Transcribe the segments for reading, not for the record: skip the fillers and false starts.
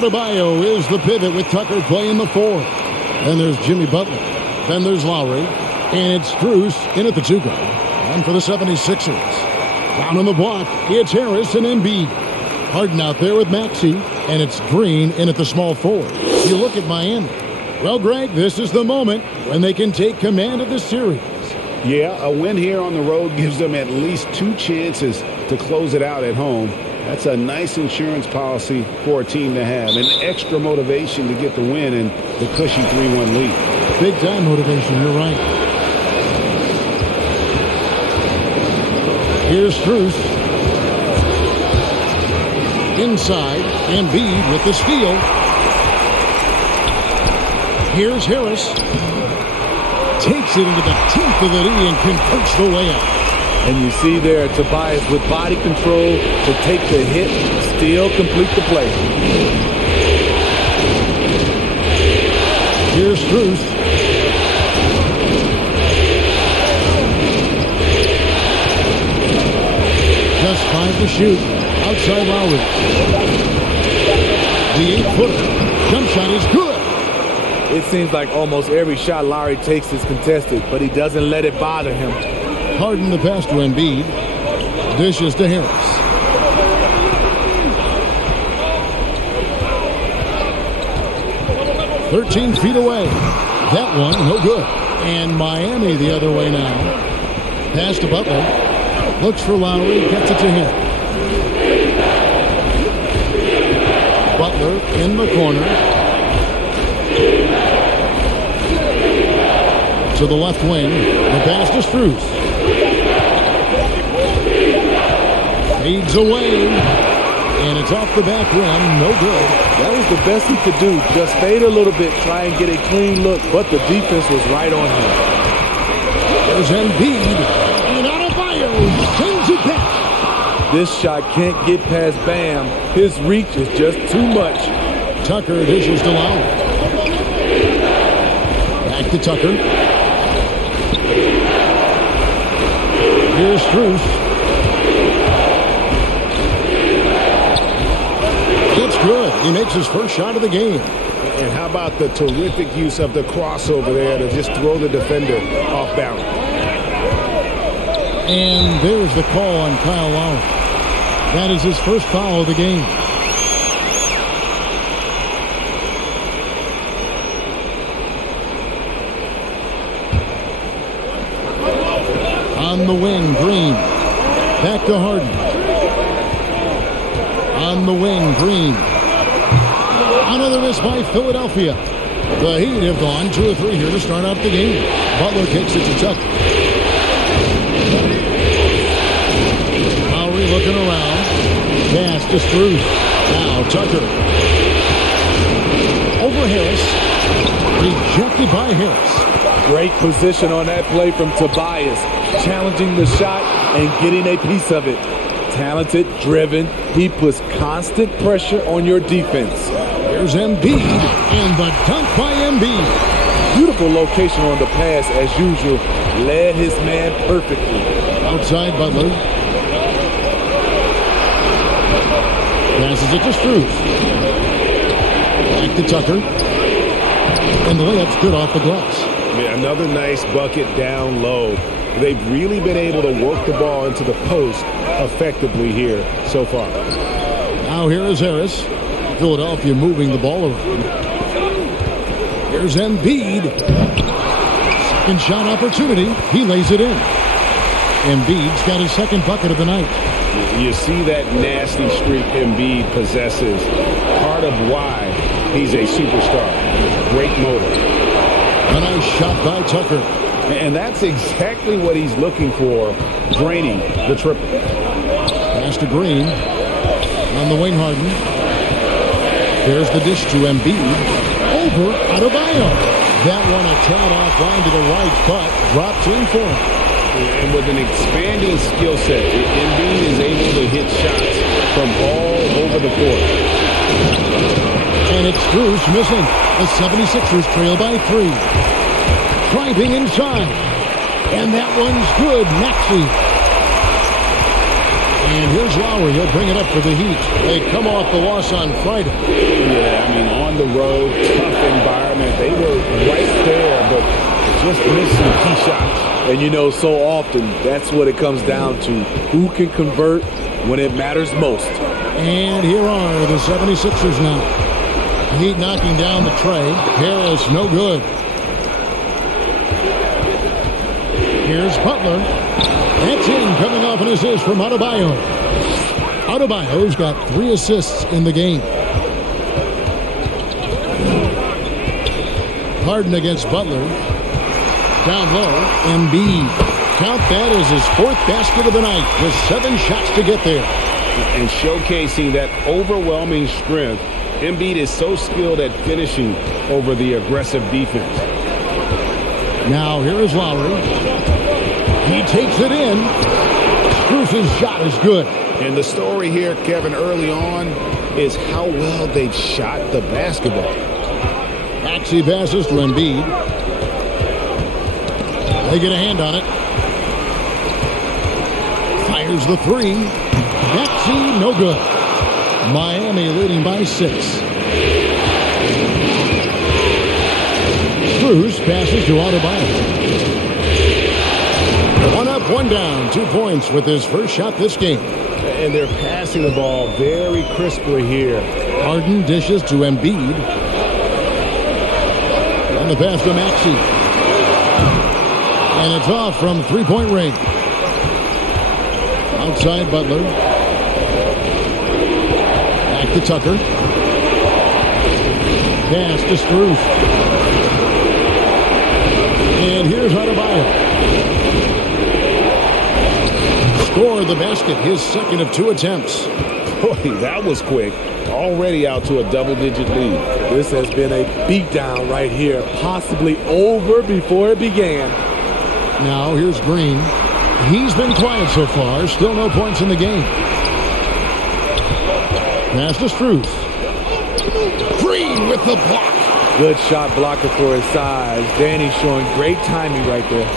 Adebayo is the pivot with Tucker playing the 4. Then there's Jimmy Butler. Then there's Lowry. And it's Strus in at the 2 guard. And for the 76ers. Down on the block, it's Harris and Embiid. Harden out there with Maxey. And it's Green in at the small forward. You look at Miami. Well, Greg, this is the moment when they can take command of the series. Yeah, a win here on the road gives them at least 2 chances to close it out at home. That's a nice insurance policy for a team to have. An extra motivation to get the win and the cushy 3-1 lead. Big time motivation, you're right. Here's Strus. Inside, Embiid with the steal. Here's Harris. Takes it into the teeth of the knee and converts the layup. And you see there Tobias with body control to take the hit, still complete the play. Here's Strus. Just 5 to shoot. Outside Lowry. The 8-footer. Jump shot is good. It seems like almost every shot Lowry takes is contested, but he doesn't let it bother him. Harden the pass to Embiid. Dishes to Harris. "13 feet away. That one, no good. And Miami the other way now. Pass to Butler. Looks for Lowry. Gets it to him. Butler in the corner. To the left wing. The pass to Strus. Fades away, and it's off the back rim. No good. That was the best he could do. Just fade a little bit, try and get a clean look, but the defense was right on him. There's Embiid, and Adebayo sends it back. This shot can't get past Bam. His reach is just too much. Tucker dishes to Lowry. Back to Tucker. Here's Strus. It's good. He makes his first shot of the game. And how about the terrific use of the crossover there to just throw the defender off balance. And there's the call on Kyle Lowry. That is his first foul of the game. On the wing, Green. Back to Harden. On the wing, Green. Another miss by Philadelphia. The Heat have gone 2 of 3 here to start out the game. Butler kicks it to Tucker. Lowry looking around. Pass to Strus. Now Tucker. Over Harris. Rejected by Harris. Great position on that play from Tobias. Challenging the shot and getting a piece of it. Talented, driven. He puts constant pressure on your defense. Here's Embiid, and the dunk by Embiid. Beautiful location on the pass as usual. Led his man perfectly. Outside Butler. Passes it to Strus. Back to Tucker. And the layup's good off the glass. Yeah, another nice bucket down low. They've really been able to work the ball into the post effectively here so far. Now here is Harris. Philadelphia moving the ball around. Here's Embiid. Second shot opportunity. He lays it in. Embiid's got his second bucket of the night. You see that nasty streak Embiid possesses. Part of why he's a superstar. Great motor. A nice shot by Tucker. And that's exactly what he's looking for, draining the triple. Pass to Green. On the wing, Harden. There's the dish to Embiid. Over Adebayo. That one a tad offline to the right, but drops in for him. And with an expanding skill set, Embiid is able to hit shots from all over the court. And it's Strus missing. The 76ers trail by 3. Driving inside. And that one's good. Maxey. And here's Lowry. He'll bring it up for the Heat. They come off the loss on Friday. Yeah, I mean, on the road, tough environment. They were right there, but just missed some key shots. And, you know, so often that's what it comes down to. Who can convert when it matters most? And here are the 76ers now. Heat knocking down the tray. Harris, no good. Here's Butler. That's in, coming off an assist from Adebayo. Adebayo's got 3 assists in the game. Harden against Butler. Down low, Embiid. Count that as his 4th basket of the night with 7 shots to get there. And showcasing that overwhelming strength, Embiid is so skilled at finishing over the aggressive defense. Now here is Lowry. He takes it in. Strus's shot is good. And the story here, Kevin, early on is how well they've shot the basketball. Maxey passes to Embiid. They get a hand on it. Fires the 3. Maxey, no good. Miami leading by 6. Strus passes to Adebayo. 1 up, 1 down. 2 points with his first shot this game. And they're passing the ball very crisply here. Harden dishes to Embiid. And the pass to Maxey. And it's off from 3-point range. Outside Butler. Back to Tucker. Pass to Strus. And here's Adebayo. Scored the basket, his 2nd of 2 attempts. Boy, that was quick. Already out to a double-digit lead. This has been a beatdown right here, possibly over before it began. Now here's Green. He's been quiet so far. Still no points in the game. Pass to Strus. Green with the block. Good shot blocker for his size. Danny showing great timing right there.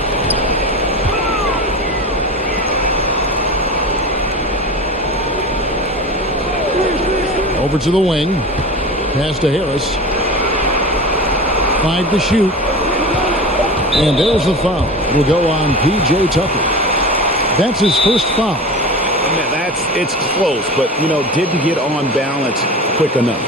Over to the wing. Pass to Harris. 5 to shoot. And there's the foul. Will go on P.J. Tucker. That's his first foul. It's close, but, you know, didn't get on balance quick enough.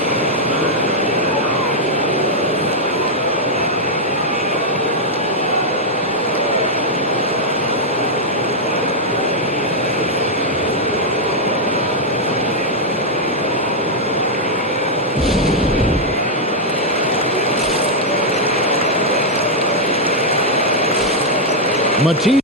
Matisse.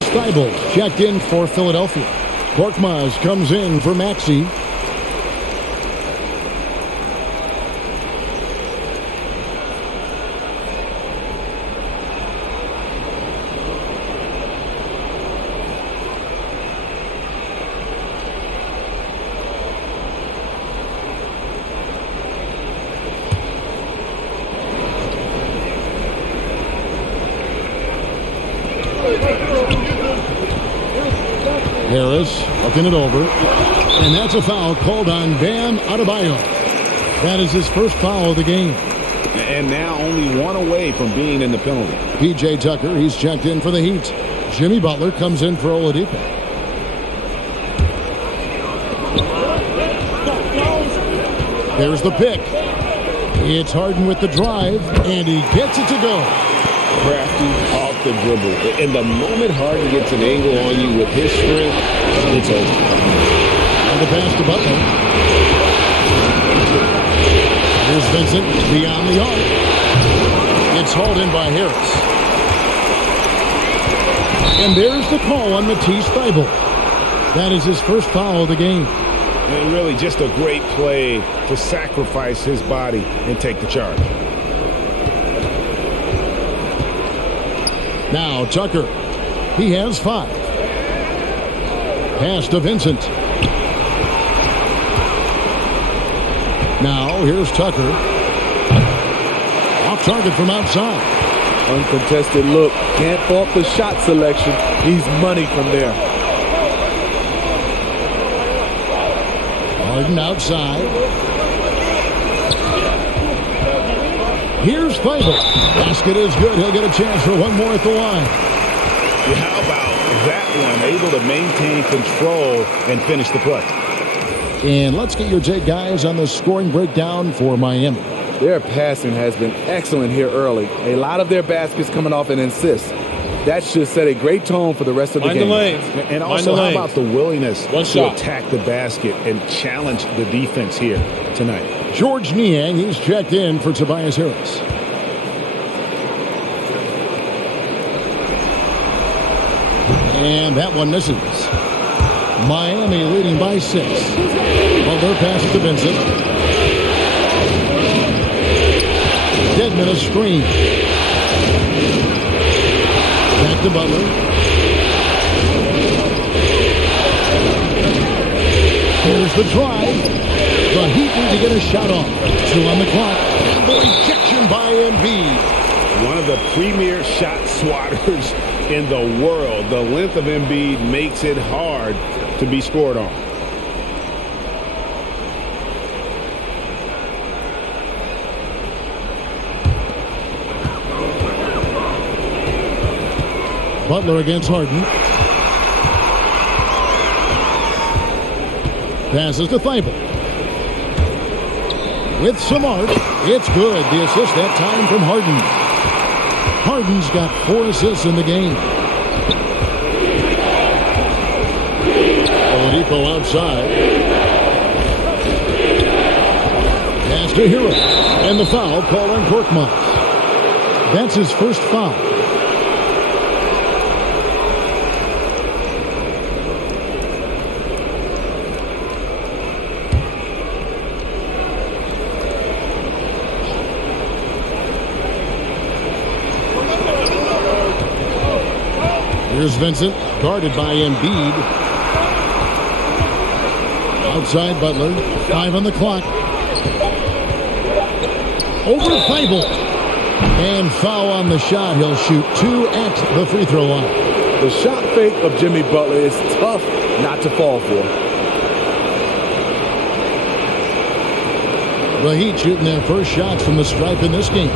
Steibel checked in for Philadelphia. Korkmaz comes in for Maxey. Harris looking it over. And that's a foul called on Bam Adebayo. That is his first foul of the game. And now only 1 away from being in the penalty. P.J. Tucker, he's checked in for the Heat. Jimmy Butler comes in for Oladipo. There's the pick. It's Harden with the drive, and he gets it to go. Crafty off the dribble. And the moment Harden gets an angle on you with his strength, it's over. And the pass to Butler. Here's Vincent beyond the arc. It's hauled in by Harris. And there's the call on Matisse Thybulle. That is his first foul of the game. And really just a great play to sacrifice his body and take the charge. Now Tucker. He has 5. Pass to Vincent. Now here's Tucker. Off target from outside. Uncontested look. Can't fault the shot selection. He's money from there. Harden outside. Here's Feibel. Basket is good. He'll get a chance for one more at the line. How about that one? Able to maintain control and finish the play. And let's get your take, guys, on the scoring breakdown for Miami. Their passing has been excellent here early. A lot of their baskets coming off an assist. That should set a great tone for the rest of the game. And also, how about the willingness to attack the basket and challenge the defense here tonight? George Niang, he's checked in for Tobias Harris. And that one misses. Miami leading by 6. Butler passes to Vincent. Dedmon a screen. Back to Butler. Here's the drive. The Heat need to get a shot off. 2 on the clock. And the rejection by Embiid. One of the premier shot swatters in the world. The length of Embiid makes it hard to be scored on. Butler against Harden. Passes to Feibel. With some art, it's good. The assist that time from Harden. Harden's got 4 assists in the game. Oladipo outside. Pass to Hero. And the foul called on Korkmaz. That's his first foul. Here's Vincent, guarded by Embiid. Outside Butler, 5 on the clock. Over Feibel. And foul on the shot. He'll shoot 2 at the free throw line. The shot fake of Jimmy Butler is tough not to fall for. The Heat shooting their first shots from the stripe in this game.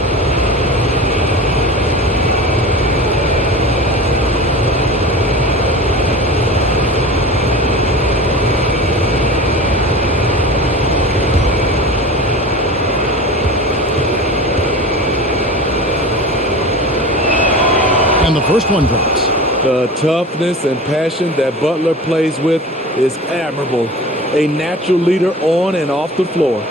And the first one drops. The toughness and passion that Butler plays with is admirable. A natural leader on and off the floor.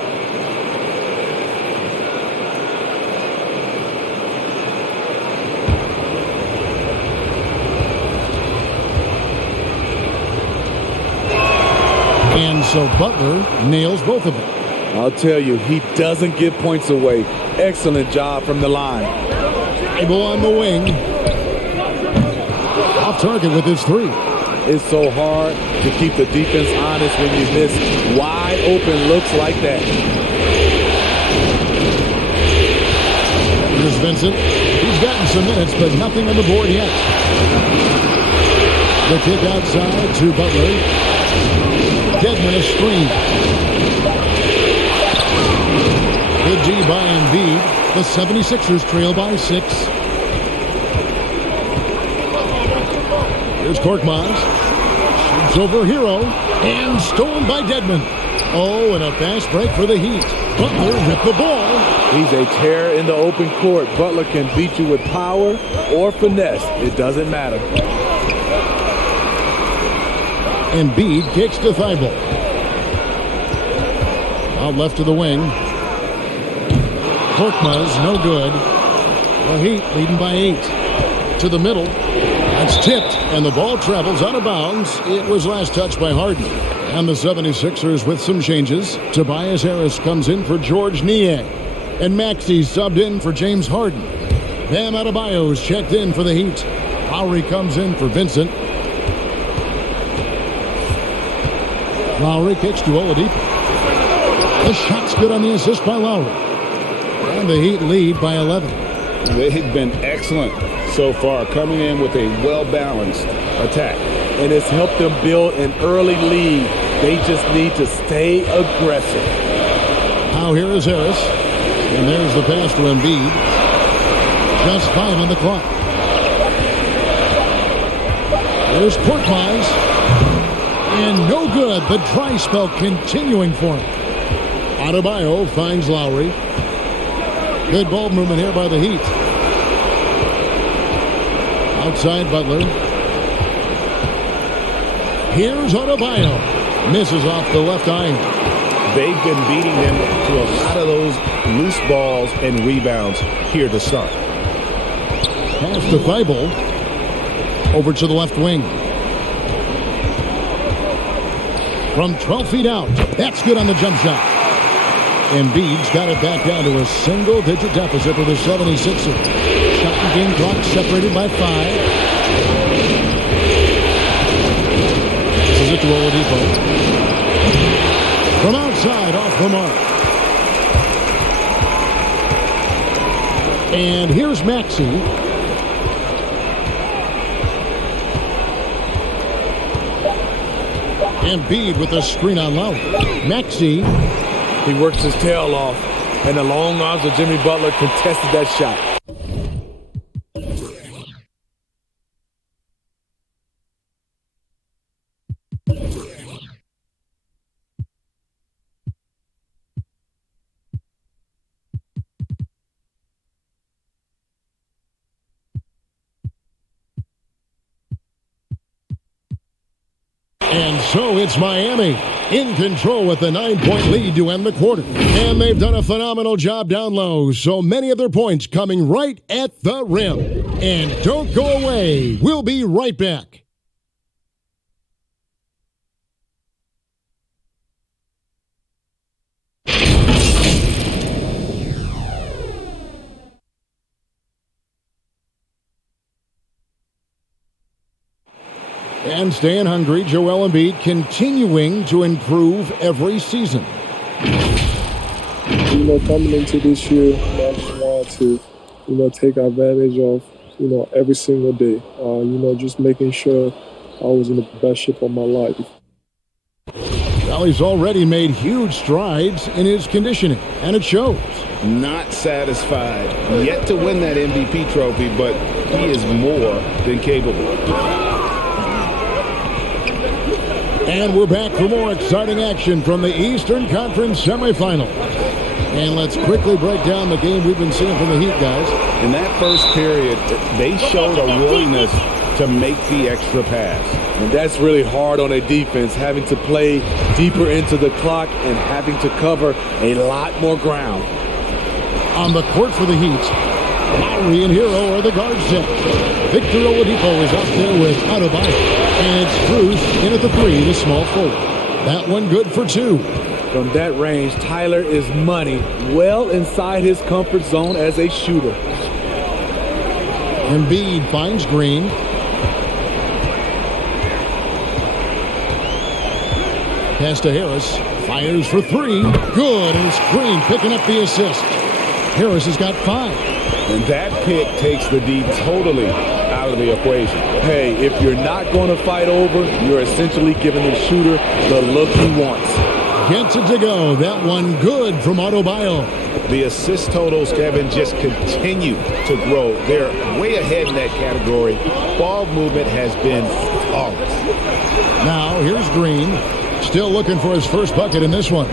And so Butler nails both of them. I'll tell you, he doesn't give points away. Excellent job from the line. Feibel on the wing. Off target with his 3. It's so hard to keep the defense honest when you miss wide open looks like that. Here's Vincent. He's gotten some minutes, but nothing on the board yet. The kick outside to Butler. Dedmon a screen. Good D by Embiid. The 76ers trail by 6. Here's Korkmaz. Shoots over Hero. And stolen by Dedmon. Oh, and a fast break for the Heat. Butler with the ball. He's a terror in the open court. Butler can beat you with power or finesse. It doesn't matter. Embiid kicks to Feibel. Out left to the wing. Korkmaz, no good. The Heat leading by 8. To the middle. That's tipped, and the ball travels out of bounds. It was last touched by Harden. And the 76ers with some changes. Tobias Harris comes in for George Niang. And Maxey subbed in for James Harden. Bam Adebayo's checked in for the Heat. Lowry comes in for Vincent. Lowry kicks to Oladipo. The shot's good on the assist by Lowry. And the Heat lead by 11. They've been excellent so far, coming in with a well-balanced attack. And it's helped them build an early lead. They just need to stay aggressive. Now here is Harris. And there's the pass to Embiid. Just 5 on the clock. There's Korkmaz. And no good. The dry spell continuing for him. Adebayo finds Lowry. Good ball movement here by the Heat. Outside Butler. Here's Adebayo. Misses off the left eye. They've been beating them to a lot of those loose balls and rebounds here to start. Pass to Thibault. Over to the left wing. From 12 feet out. That's good on the jump shot. Embiid's got it back down to a single-digit deficit for the 76ers. Shot and game clock separated by 5. This is it to Oladipo. From outside, off the mark. And here's Maxey. Embiid with a screen on Lowry. Maxey. He works his tail off, and the long arms of Jimmy Butler contested that shot. And so it's Miami in control with the 9-point lead to end the quarter. And they've done a phenomenal job down low. So many of their points coming right at the rim. And don't go away. We'll be right back. And staying hungry, Joel Embiid continuing to improve every season. Coming into this year, I just wanted to, take advantage of, every single day. Just making sure I was in the best shape of my life. Well, he's already made huge strides in his conditioning, and it shows. Not satisfied yet to win that MVP trophy, but he is more than capable. And we're back for more exciting action from the Eastern Conference semifinals. And let's quickly break down the game we've been seeing from the Heat, guys. In that first period, they showed a willingness to make the extra pass. And that's really hard on a defense, having to play deeper into the clock and having to cover a lot more ground. On the court for the Heat, Lowry and Hero are the guard set. Victor Oladipo is out there with Adebayo. And it's Bruce in at the 3, the small forward. That one good for 2. From that range, Tyler is money, well inside his comfort zone as a shooter. Embiid finds Green. Pass to Harris. Fires for 3. Good. And it's Green picking up the assist. Harris has got 5. And that pick takes the D totally out of the equation. Hey, if you're not going to fight over, you're essentially giving the shooter the look he wants. Gets it to go. That one good from Adebayo. The assist totals, Kevin, just continue to grow. They're way ahead in that category. Ball movement has been flawless. Now, here's Green. Still looking for his first bucket in this one.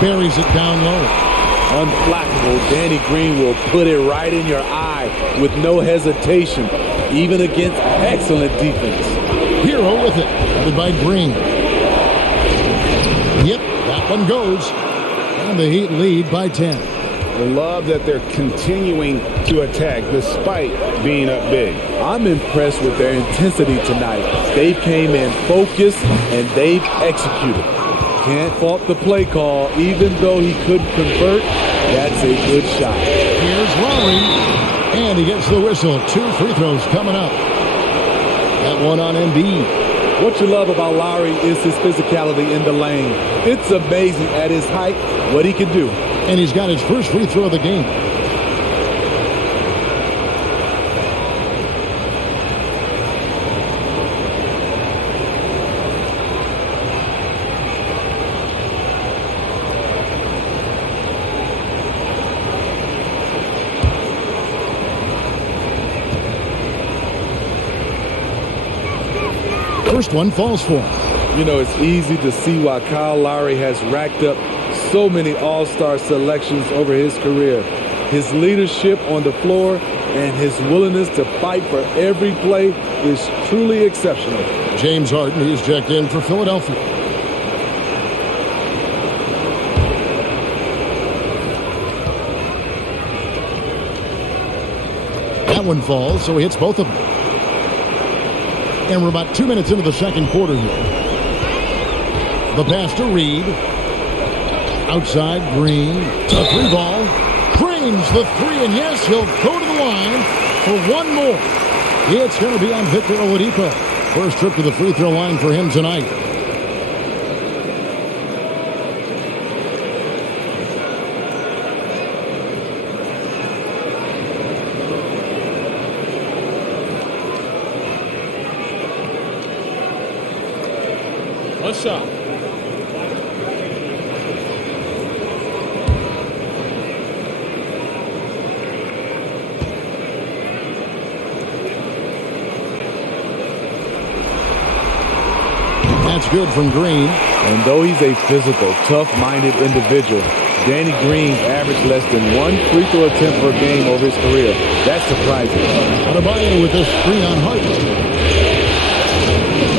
Buries it down low. Unflappable, Danny Green will put it right in your eye with no hesitation, even against excellent defense. Hero with it, headed by Green. Yep, that one goes. And the Heat lead by 10. I love that they're continuing to attack despite being up big. I'm impressed with their intensity tonight. They came in focused and they've executed. Can't fault the play call. Even though he couldn't convert, that's a good shot. Here's Lowry, and he gets the whistle. 2 free throws coming up. That one on Embiid. What you love about Lowry is his physicality in the lane. It's amazing at his height what he can do. And he's got his first free throw of the game. First one falls for him. You know, it's easy to see why Kyle Lowry has racked up so many all-star selections over his career. His leadership on the floor and his willingness to fight for every play is truly exceptional. James Harden, he's checked in for Philadelphia. That one falls, so he hits both of them. And we're about 2 minutes into the second quarter here. The pass to Reed. Outside, Green. A 3-ball. Cranes the 3, and yes, he'll go to the line for one more. It's going to be on Victor Oladipo. First trip to the free throw line for him tonight. What's up? That's good from Green. And though he's a physical, tough-minded individual, Danny Green's averaged less than 1 free throw attempt per game over his career. That's surprising. Adebayo with this screen on Harden.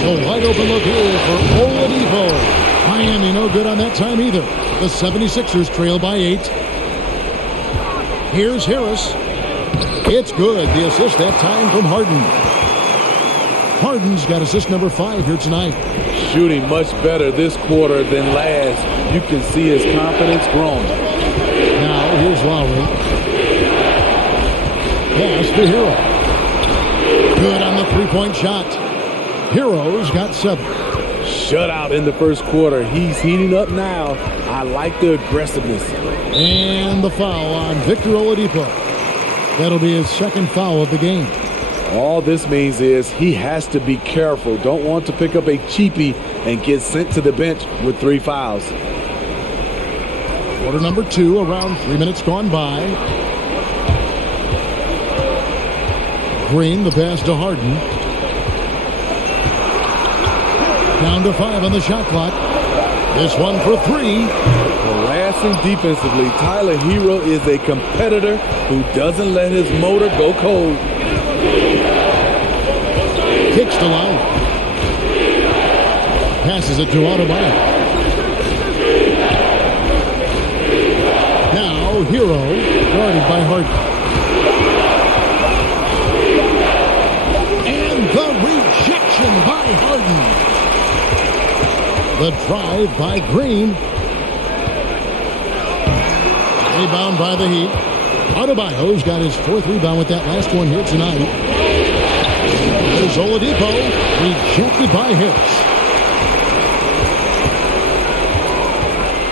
A wide open look here for Oladipo. Miami no good on that time either. The 76ers trail by 8. Here's Harris. It's good. The assist that time from Harden. Harden's got assist number 5 here tonight. Shooting much better this quarter than last. You can see his confidence growing. Now here's Lowry. Pass to Hero. Good on the three-point shot. Hero's got 7. Shutout in the first quarter. He's heating up now. I like the aggressiveness. And the foul on Victor Oladipo. That'll be his second foul of the game. All this means is he has to be careful. Don't want to pick up a cheapie and get sent to the bench with 3 fouls. Quarter number 2, around 3 minutes gone by. Green, the pass to Harden. Down to 5 on the shot clock. This one for 3. Harassing defensively, Tyler Hero is a competitor who doesn't let his motor go cold. Kicks to Lowry. Passes it to Adebayo. Now Hero, guarded by Harden. And the rejection by Harden. The drive by Green. Rebound by the Heat. Adebayo's got his 4th rebound with that last one here tonight. There's Oladipo, rejected by Harris.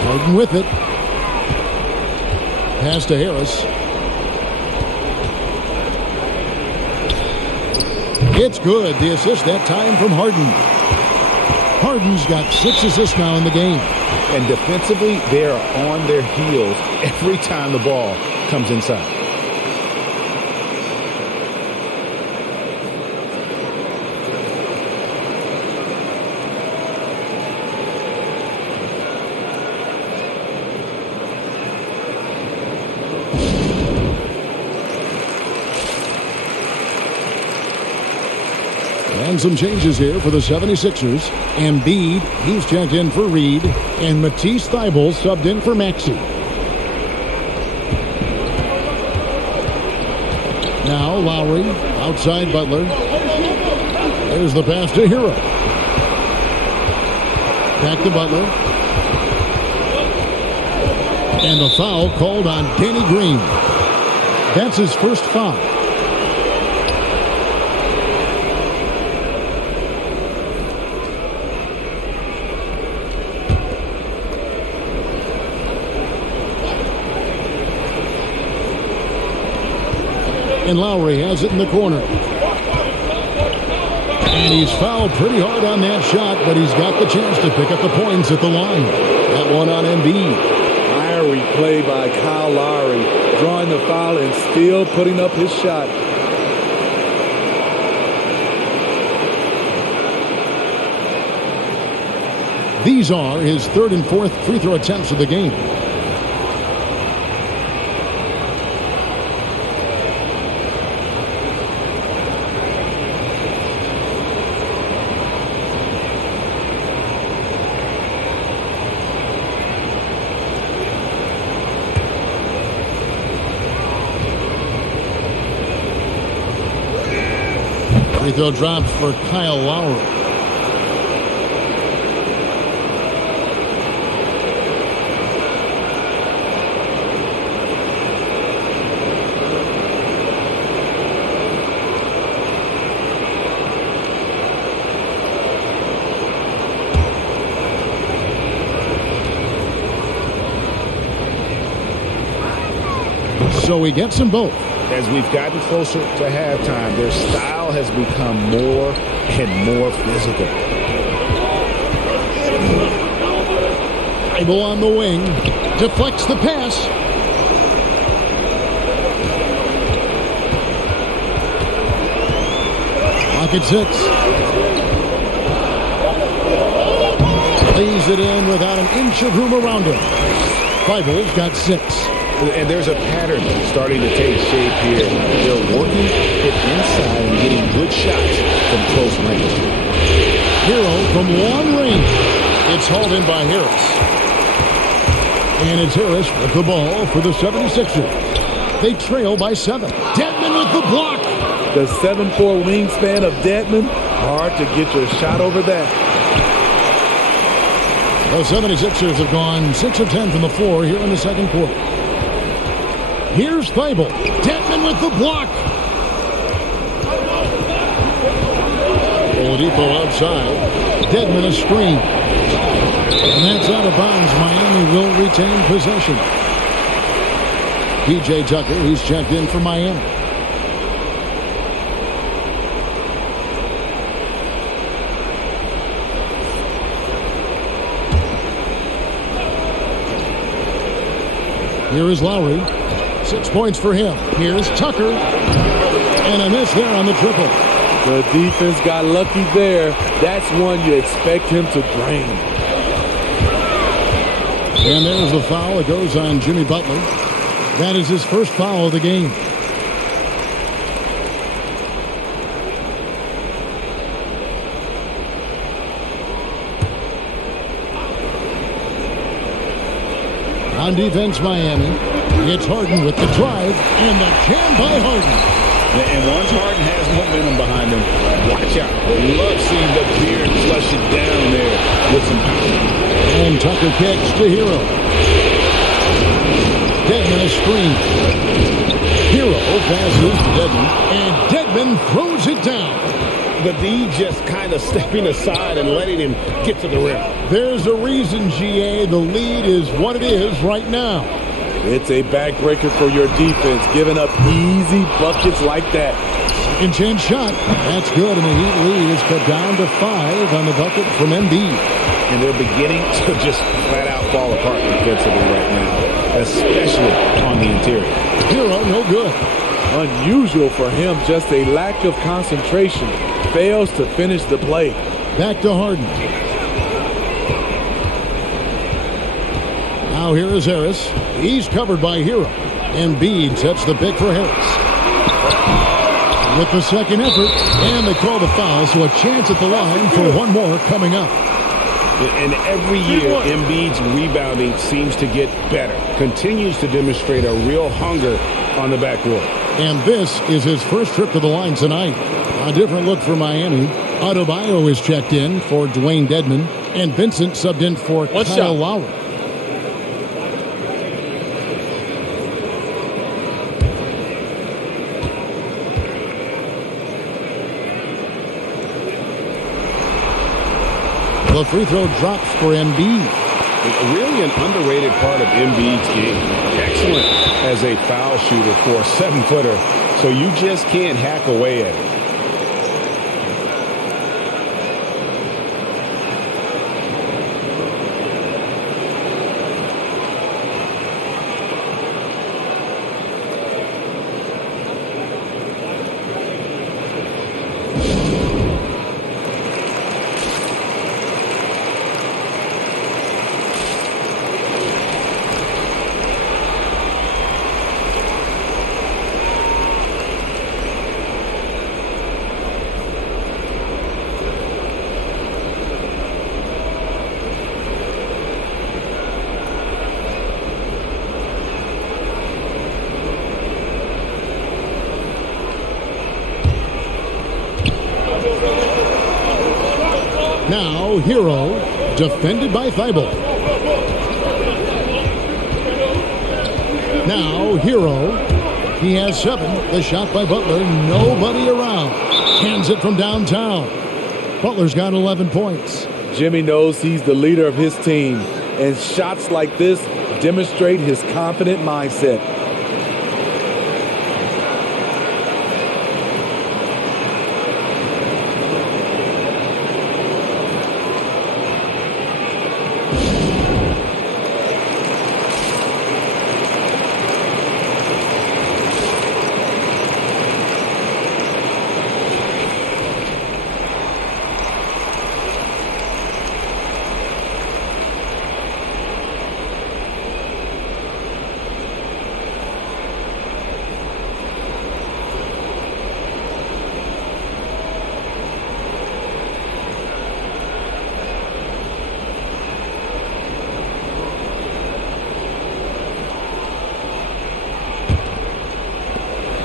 Harden with it. Pass to Harris. It's good. The assist that time from Harden. Harden's got 6 assists now in the game. And defensively, they are on their heels every time the ball comes inside. And some changes here for the 76ers. Embiid, he's checked in for Reed. And Matisse Thybulle subbed in for Maxey. Now Lowry, outside Butler. There's the pass to Hero. Back to Butler. And the foul called on Danny Green. That's his first foul. And Lowry has it in the corner. And he's fouled pretty hard on that shot, but he's got the chance to pick up the points at the line. That one on Embiid. Fiery play by Kyle Lowry, drawing the foul and still putting up his shot. These are his third and fourth free throw attempts of the game. Free throw drops for Kyle Lowry. So he gets them both. As we've gotten closer to halftime, their style has become more and more physical. Bible on the wing. Deflects the pass. Pocket 6. Lays it in without an inch of room around him. Bible's got 6. And there's a pattern starting to take shape here. They're working it inside and getting good shots from close range. Hero from long range. It's hauled in by Harris. And it's Harris with the ball for the 76ers. They trail by 7. Dedmon with the block. The 7'4" wingspan of Dedmon. Hard to get your shot over that. The 76ers have gone 6 of 10 from the floor here in the second quarter. Here's Thibault. Dedmon with the block. Oladipo outside. Dedmon a screen. And that's out of bounds. Miami will retain possession. P.J. Tucker, he's checked in for Miami. Here is Lowry. 6 points for him. Here's Tucker. And a miss there on the triple. The defense got lucky there. That's one you expect him to drain. And there's the foul. It goes on Jimmy Butler. That is his first foul of the game. On defense, Miami. It's Harden with the drive and the jam by Harden. And once Harden has momentum behind him, watch out. Love seeing the beard flush it down there with some power. And Tucker kicks to Hero. Dedmon a screen. Hero passes to Dedmon, and Dedmon throws it down. The D just kind of stepping aside and letting him get to the rim. There's a reason, GA. The lead is what it is right now. It's a backbreaker for your defense, giving up easy buckets like that. Second chance shot. That's good, and the Heat lead is cut down to 5 on the bucket from Embiid. And they're beginning to just flat out fall apart defensively right now, especially on the interior. Hero, no good. Unusual for him, just a lack of concentration. Fails to finish the play. Back to Harden. Now here is Harris. He's covered by Hero. Embiid sets the pick for Harris. With the second effort, and they call the foul, so a chance at the line for one more coming up. And every year, Embiid's rebounding seems to get better. Continues to demonstrate a real hunger on the backcourt. And this is his first trip to the line tonight. A different look for Miami. Adebayo is checked in for Dwayne Dedmon, and Vincent subbed in for Kyle Lowry. The free throw drops for Embiid. Really an underrated part of Embiid's game. Excellent as a foul shooter for a 7-footer, so you just can't hack away at it. Now, Hero, defended by Thibault. Now, Hero, he has 7. The shot by Butler, nobody around. Hands it from downtown. Butler's got 11 points. Jimmy knows he's the leader of his team, and shots like this demonstrate his confident mindset.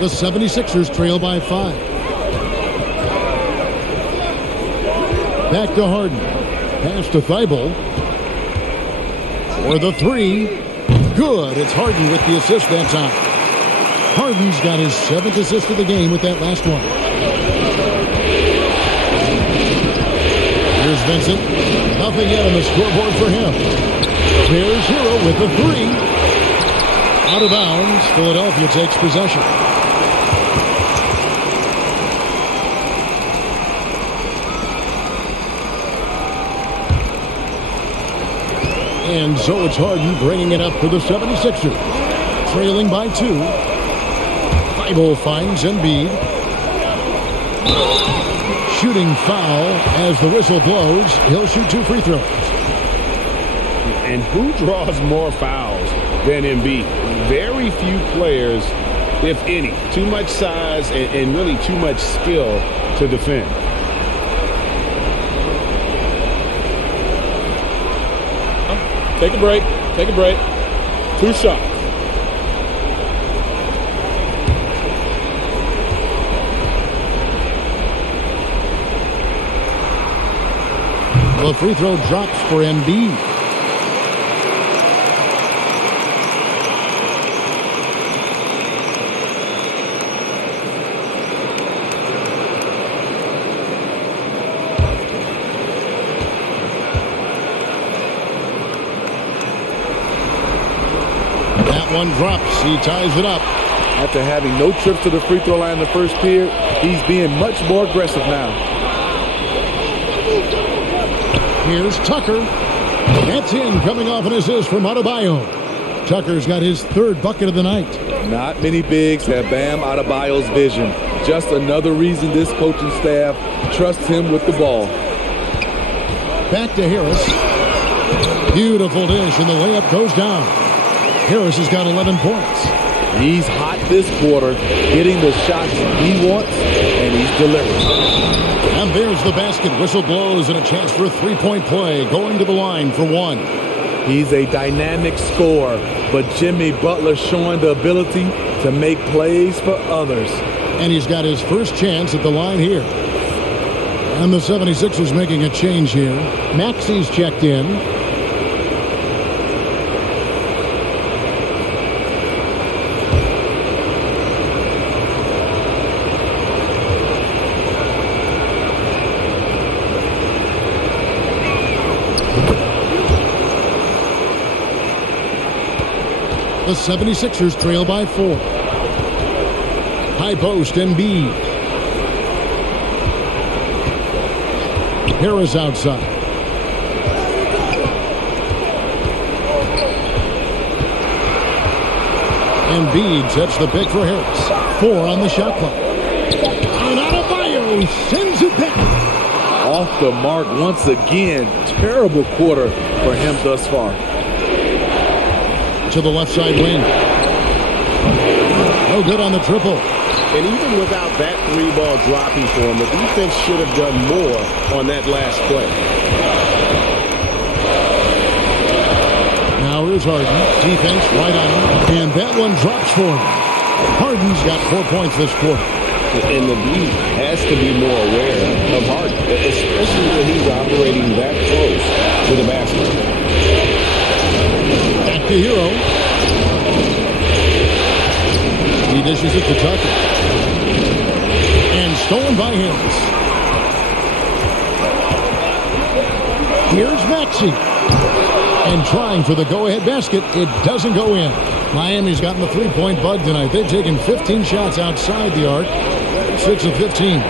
The 76ers trail by 5. Back to Harden. Pass to Thibault. For the 3. Good. It's Harden with the assist that time. Harden's got his 7th assist of the game with that last one. Here's Vincent. Nothing yet on the scoreboard for him. There's Hero with the 3. Out of bounds. Philadelphia takes possession. And so it's Harden bringing it up for the 76ers. Trailing by 2. Thibault finds Embiid. Shooting foul as the whistle blows. He'll shoot 2 free throws. And who draws more fouls than Embiid? Very few players, if any. Too much size and really too much skill to defend. Take a break. Take a break. 2 shots. The free throw drops for Embiid. One drops. He ties it up. After having no trips to the free throw line in the first period, he's being much more aggressive now. Here's Tucker. That's in, coming off an assist from Adebayo. Tucker's got his 3rd bucket of the night. Not many bigs have Bam Adebayo's vision. Just another reason this coaching staff trusts him with the ball. Back to Harris. Beautiful dish, and the layup goes down. Harris has got 11 points. He's hot this quarter, getting the shots he wants, and he's delivering. And there's the basket. Whistle blows and a chance for a 3-point play. Going to the line for 1. He's a dynamic scorer, but Jimmy Butler showing the ability to make plays for others. And he's got his first chance at the line here. And the 76ers making a change here. Maxi's checked in. The 76ers trail by 4. High post, Embiid. Harris outside. Embiid sets the pick for Harris. 4 on the shot clock. And Adebayo sends it back. Off the mark once again. Terrible quarter for him thus far. To the left side wing. No good on the triple. And even without that 3-ball dropping for him, the defense should have done more on that last play. Now here's Harden. Defense right on him. And that one drops for him. Harden's got 4 points this quarter. And the league has to be more aware of Harden, especially when he's operating that close to the basket. Back to Hero. He dishes it to Tucker. And stolen by Harris. Here's Maxey. And trying for the go-ahead basket. It doesn't go in. Miami's gotten the three-point bug tonight. They've taken 15 shots outside the arc. 6 of 15.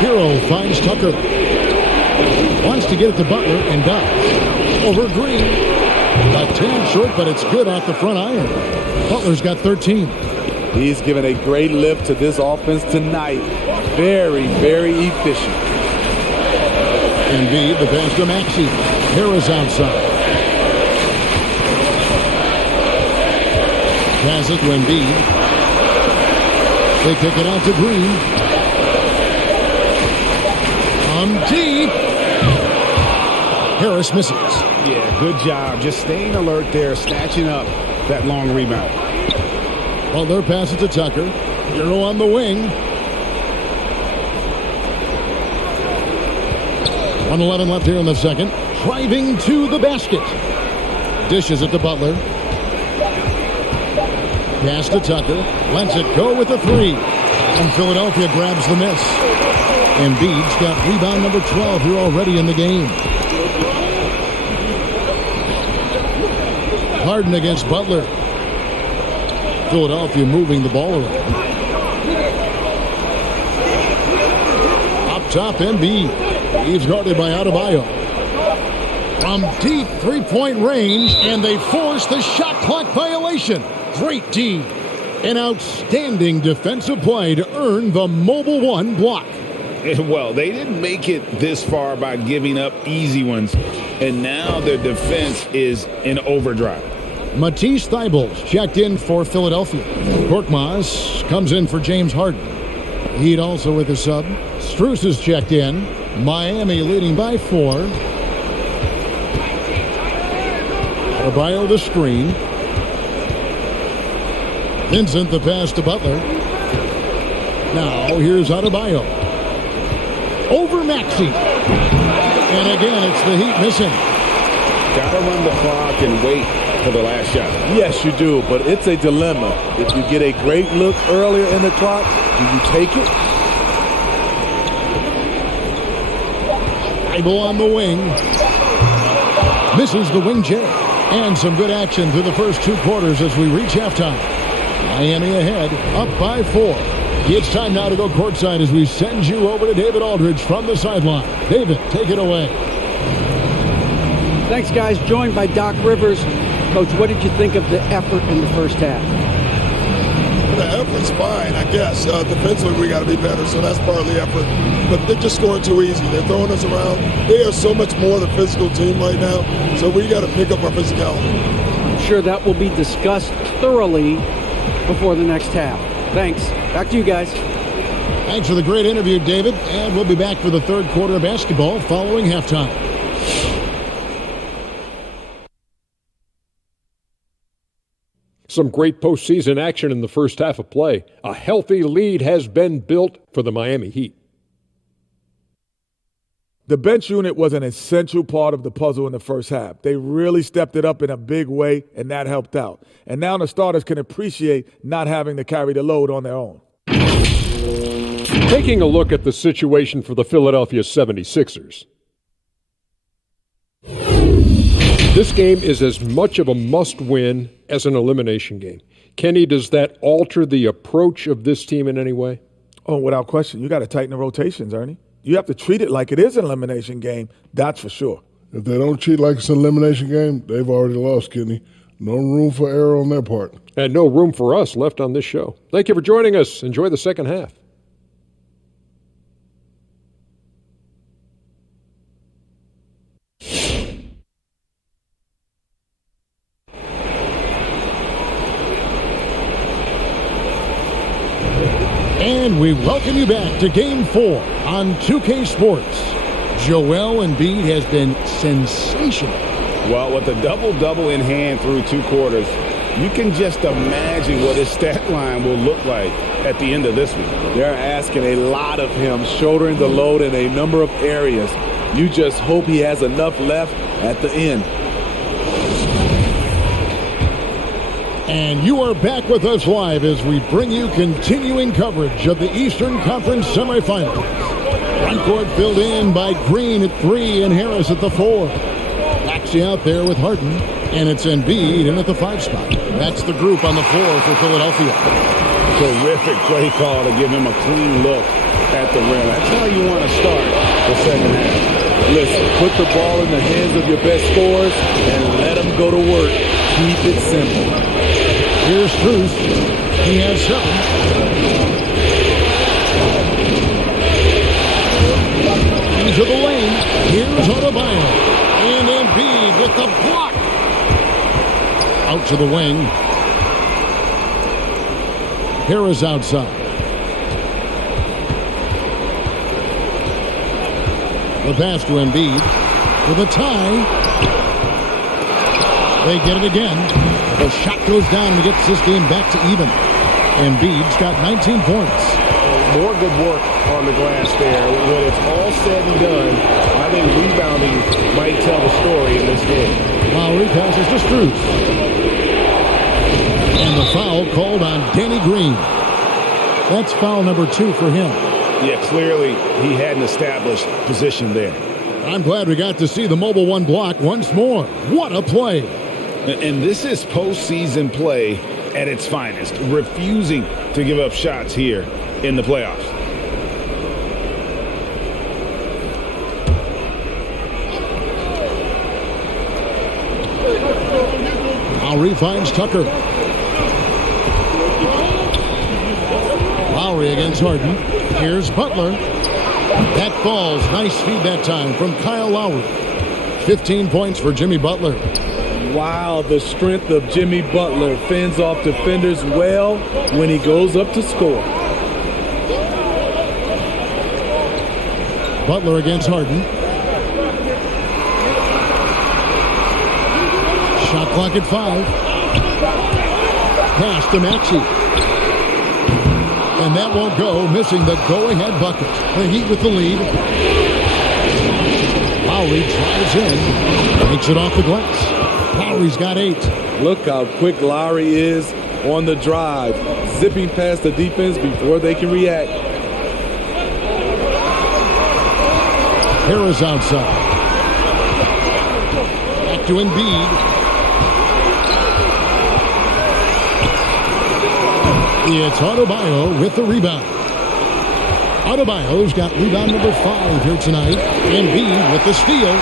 Hero finds Tucker. Wants to get it to Butler and does. Over Green. A 10 short, but it's good off the front iron. Butler's got 13. He's given a great lift to this offense tonight. Very, very efficient. Embiid, the pass to Maxey. Harris outside. Pass it to Embiid. They kick it out to Green. Deep. Harris misses. Yeah, good job. Just staying alert there, snatching up that long rebound. Butler passes to Tucker. Hero on the wing. 1:11 left here in the second. Driving to the basket. Dishes it to Butler. Pass to Tucker. Lets it go with a 3. And Philadelphia grabs the miss. Embiid's got rebound number 12 here already in the game. Harden against Butler. Philadelphia moving the ball around. Up top, Embiid. He's guarded by Adebayo. From deep three-point range, and they force the shot clock violation. Great D. An outstanding defensive play to earn the Mobile One block. Well, they didn't make it this far by giving up easy ones, and now their defense is in overdrive. Matisse Thybulle's checked in for Philadelphia. Korkmaz comes in for James Harden. Heat also with a sub. Strus is checked in. Miami leading by 4. Adebayo the screen. Vincent the pass to Butler. Now here's Adebayo. Over Maxey. And again, it's the Heat missing. Gotta run the clock and wait for the last shot. Yes, you do, but it's a dilemma. If you get a great look earlier in the clock, do you take it? Bible on the wing. Misses the wing chair. And some good action through the first 2 quarters as we reach halftime. Miami ahead, up by 4. It's time now to go courtside as we send you over to David Aldridge from the sideline. David, take it away. Thanks, guys. Joined by Doc Rivers. Coach, what did you think of the effort in the first half? The effort's fine, I guess. Defensively, we got to be better, so that's part of the effort. But they're just scoring too easy. They're throwing us around. They are so much more the physical team right now, so we got to pick up our physicality. I'm sure that will be discussed thoroughly before the next half. Thanks. Back to you guys. Thanks for the great interview, David. And we'll be back for the third quarter of basketball following halftime. Some great postseason action in the first half of play. A healthy lead has been built for the Miami Heat. The bench unit was an essential part of the puzzle in the first half. They really stepped it up in a big way, and that helped out. And now the starters can appreciate not having to carry the load on their own. Taking a look at the situation for the Philadelphia 76ers. This game is as much of a must-win as an elimination game. Kenny, does that alter the approach of this team in any way? Oh, without question. You got to tighten the rotations, Ernie. You have to treat it like it is an elimination game. That's for sure. If they don't treat like it's an elimination game, they've already lost, Kenny. No room for error on their part. And no room for us left on this show. Thank you for joining us. Enjoy the second half. And we welcome you back to Game 4 on 2K Sports. Joel Embiid has been sensational. Well, with a double-double in hand through 2 quarters, you can just imagine what his stat line will look like at the end of this one. They're asking a lot of him, shouldering the load in a number of areas. You just hope he has enough left at the end. And you are back with us live as we bring you continuing coverage of the Eastern Conference semifinals. Front court filled in by Green at 3 and Harris at the 4. Maxey out there with Harden, and it's Embiid in at the 5 spot. That's the group on the floor for Philadelphia. Terrific play call to give him a clean look at the rim. That's how you want to start the second half. Listen, put the ball in the hands of your best scorers and let them go to work. Keep it simple. Here's Strus. He has 7. Into the lane. Here's Adebayo. And Embiid with the block. Out to the wing. Harris outside. The pass to Embiid. With a tie. They get it again. The shot goes down and gets this game back to even. Embiid's got 19 points. More good work on the glass there. When it's all said and done, I think rebounding might tell the story in this game. Lowry passes to Strus. And the foul called on Danny Green. That's foul number 2 for him. Yeah, clearly he had an established position there. I'm glad we got to see the Mobile One block once more. What a play. And this is postseason play at its finest, refusing to give up shots here in the playoffs. Lowry finds Tucker. Lowry against Harden. Here's Butler. That falls. Nice feed that time from Kyle Lowry. 15 points for Jimmy Butler. Wow, the strength of Jimmy Butler fends off defenders well when he goes up to score. Butler against Harden. Shot clock at 5. Pass to Maxey. And that won't go, missing the go-ahead bucket. The Heat with the lead. Lowry drives in. Takes it off the glass. Lowry's got 8. Look how quick Lowry is on the drive, zipping past the defense before they can react. Harris outside. Back to Embiid. It's Adebayo with the rebound. Adebayo's got rebound number 5 here tonight. Embiid with the steal.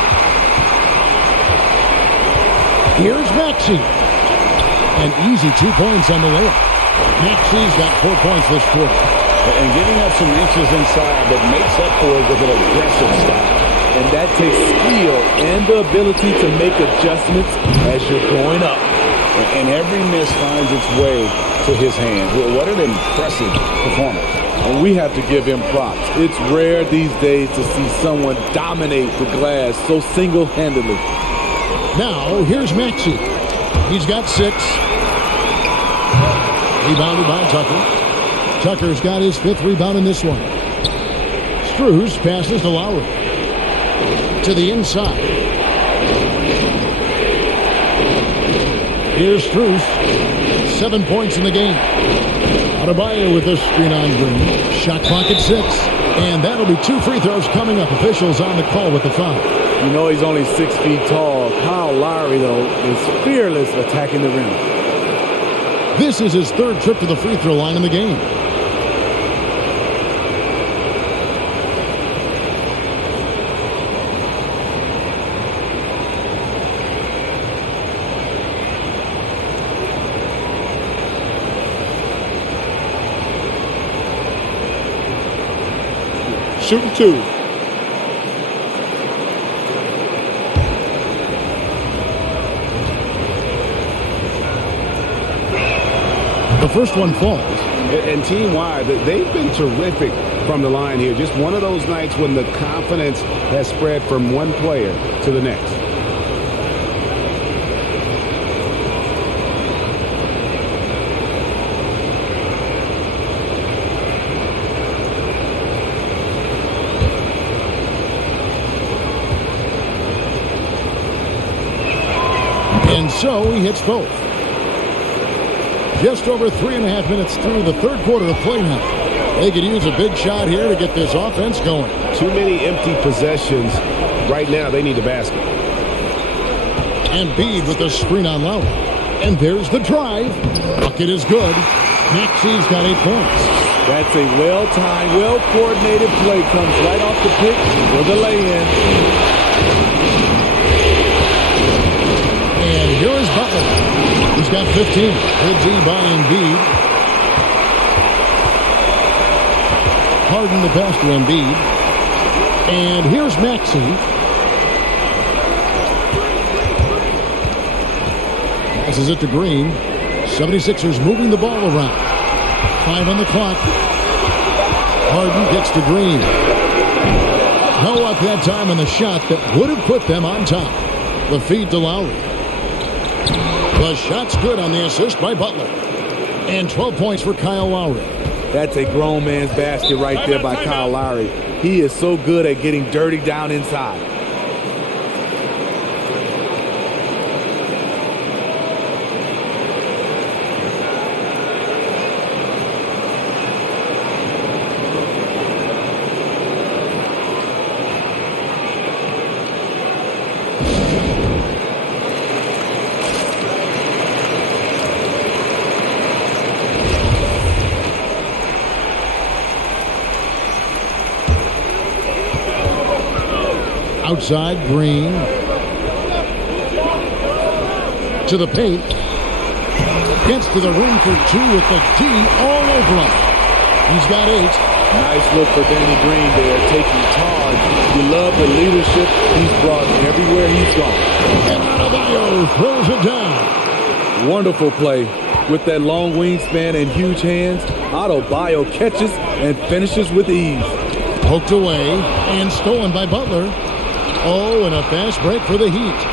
Here's Maxey. An easy 2 points on the layup. Maxey's got 4 points this quarter. And giving up some inches inside, but makes up for it with an aggressive style. And that takes skill and the ability to make adjustments as you're going up. And every miss finds its way to his hands. Well, what an impressive performance. And we have to give him props. It's rare these days to see someone dominate the glass so single-handedly. Now, here's Maxey. He's got 6. Rebounded by Tucker. Tucker's got his 5th rebound in this one. Strus passes to Lowry. To the inside. Here's Strus. 7 points in the game. Adebayo with a screen on Green. Shot clock at 6. And that'll be 2 free throws coming up. Officials on the call with the foul. You know he's only 6 feet tall. Kyle Lowry, though, is fearless attacking the rim. This is his 3rd trip to the free throw line in the game. Shooting 2. The first one falls. And team-wide, they've been terrific from the line here. Just one of those nights when the confidence has spread from one player to the next. And so he hits both. Just over 3.5 minutes through the 3rd quarter of play now. They could use a big shot here to get this offense going. Too many empty possessions. Right now, they need a basket. Embiid with the screen on Lowry. And there's the drive. Bucket is good. Maxi's got 8 points. That's a well-timed, well-coordinated play. Comes right off the pick for the lay-in. And here is Butler. He's got 15. Good D by Embiid. Harden the pass to Embiid. And here's Maxey. Passes it to Green. 76ers moving the ball around. 5 on the clock. Harden gets to Green. No luck that time on the shot that would have put them on top. The feed to Lowry. The shot's good on the assist by Butler. And 12 points for Kyle Lowry. That's a grown man's basket right there by Kyle Lowry. He is so good at getting dirty down inside. Outside, Green. To the paint. Gets to the rim for 2 with the D all over him. He's got 8. Nice look for Danny Green there, taking charge. You love the leadership he's brought everywhere he's gone. And Adebayo throws it down. Wonderful play. With that long wingspan and huge hands, Adebayo catches and finishes with ease. Poked away and stolen by Butler. Oh, and a fast break for the Heat.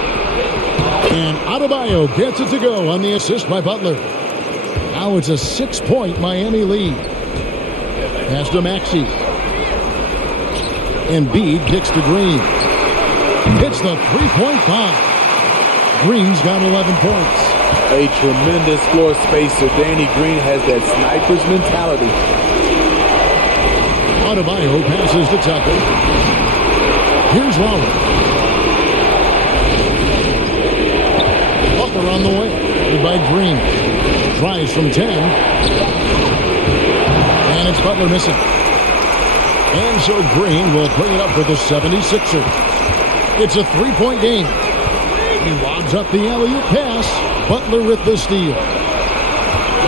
And Adebayo gets it to go on the assist by Butler. Now it's a 6-point Miami lead. Pass to Maxey. Embiid kicks to Green. Hits the 3-point foul. Green's got 11 points. A tremendous floor spacer. Danny Green has that sniper's mentality. Adebayo passes to Tucker. Here's Lowry. Butler on the way. Led by Green. Tries from 10. And it's Butler missing. And so Green will bring it up for the 76ers. It's a 3-point game. He lobs up the alley-oop pass. Butler with the steal.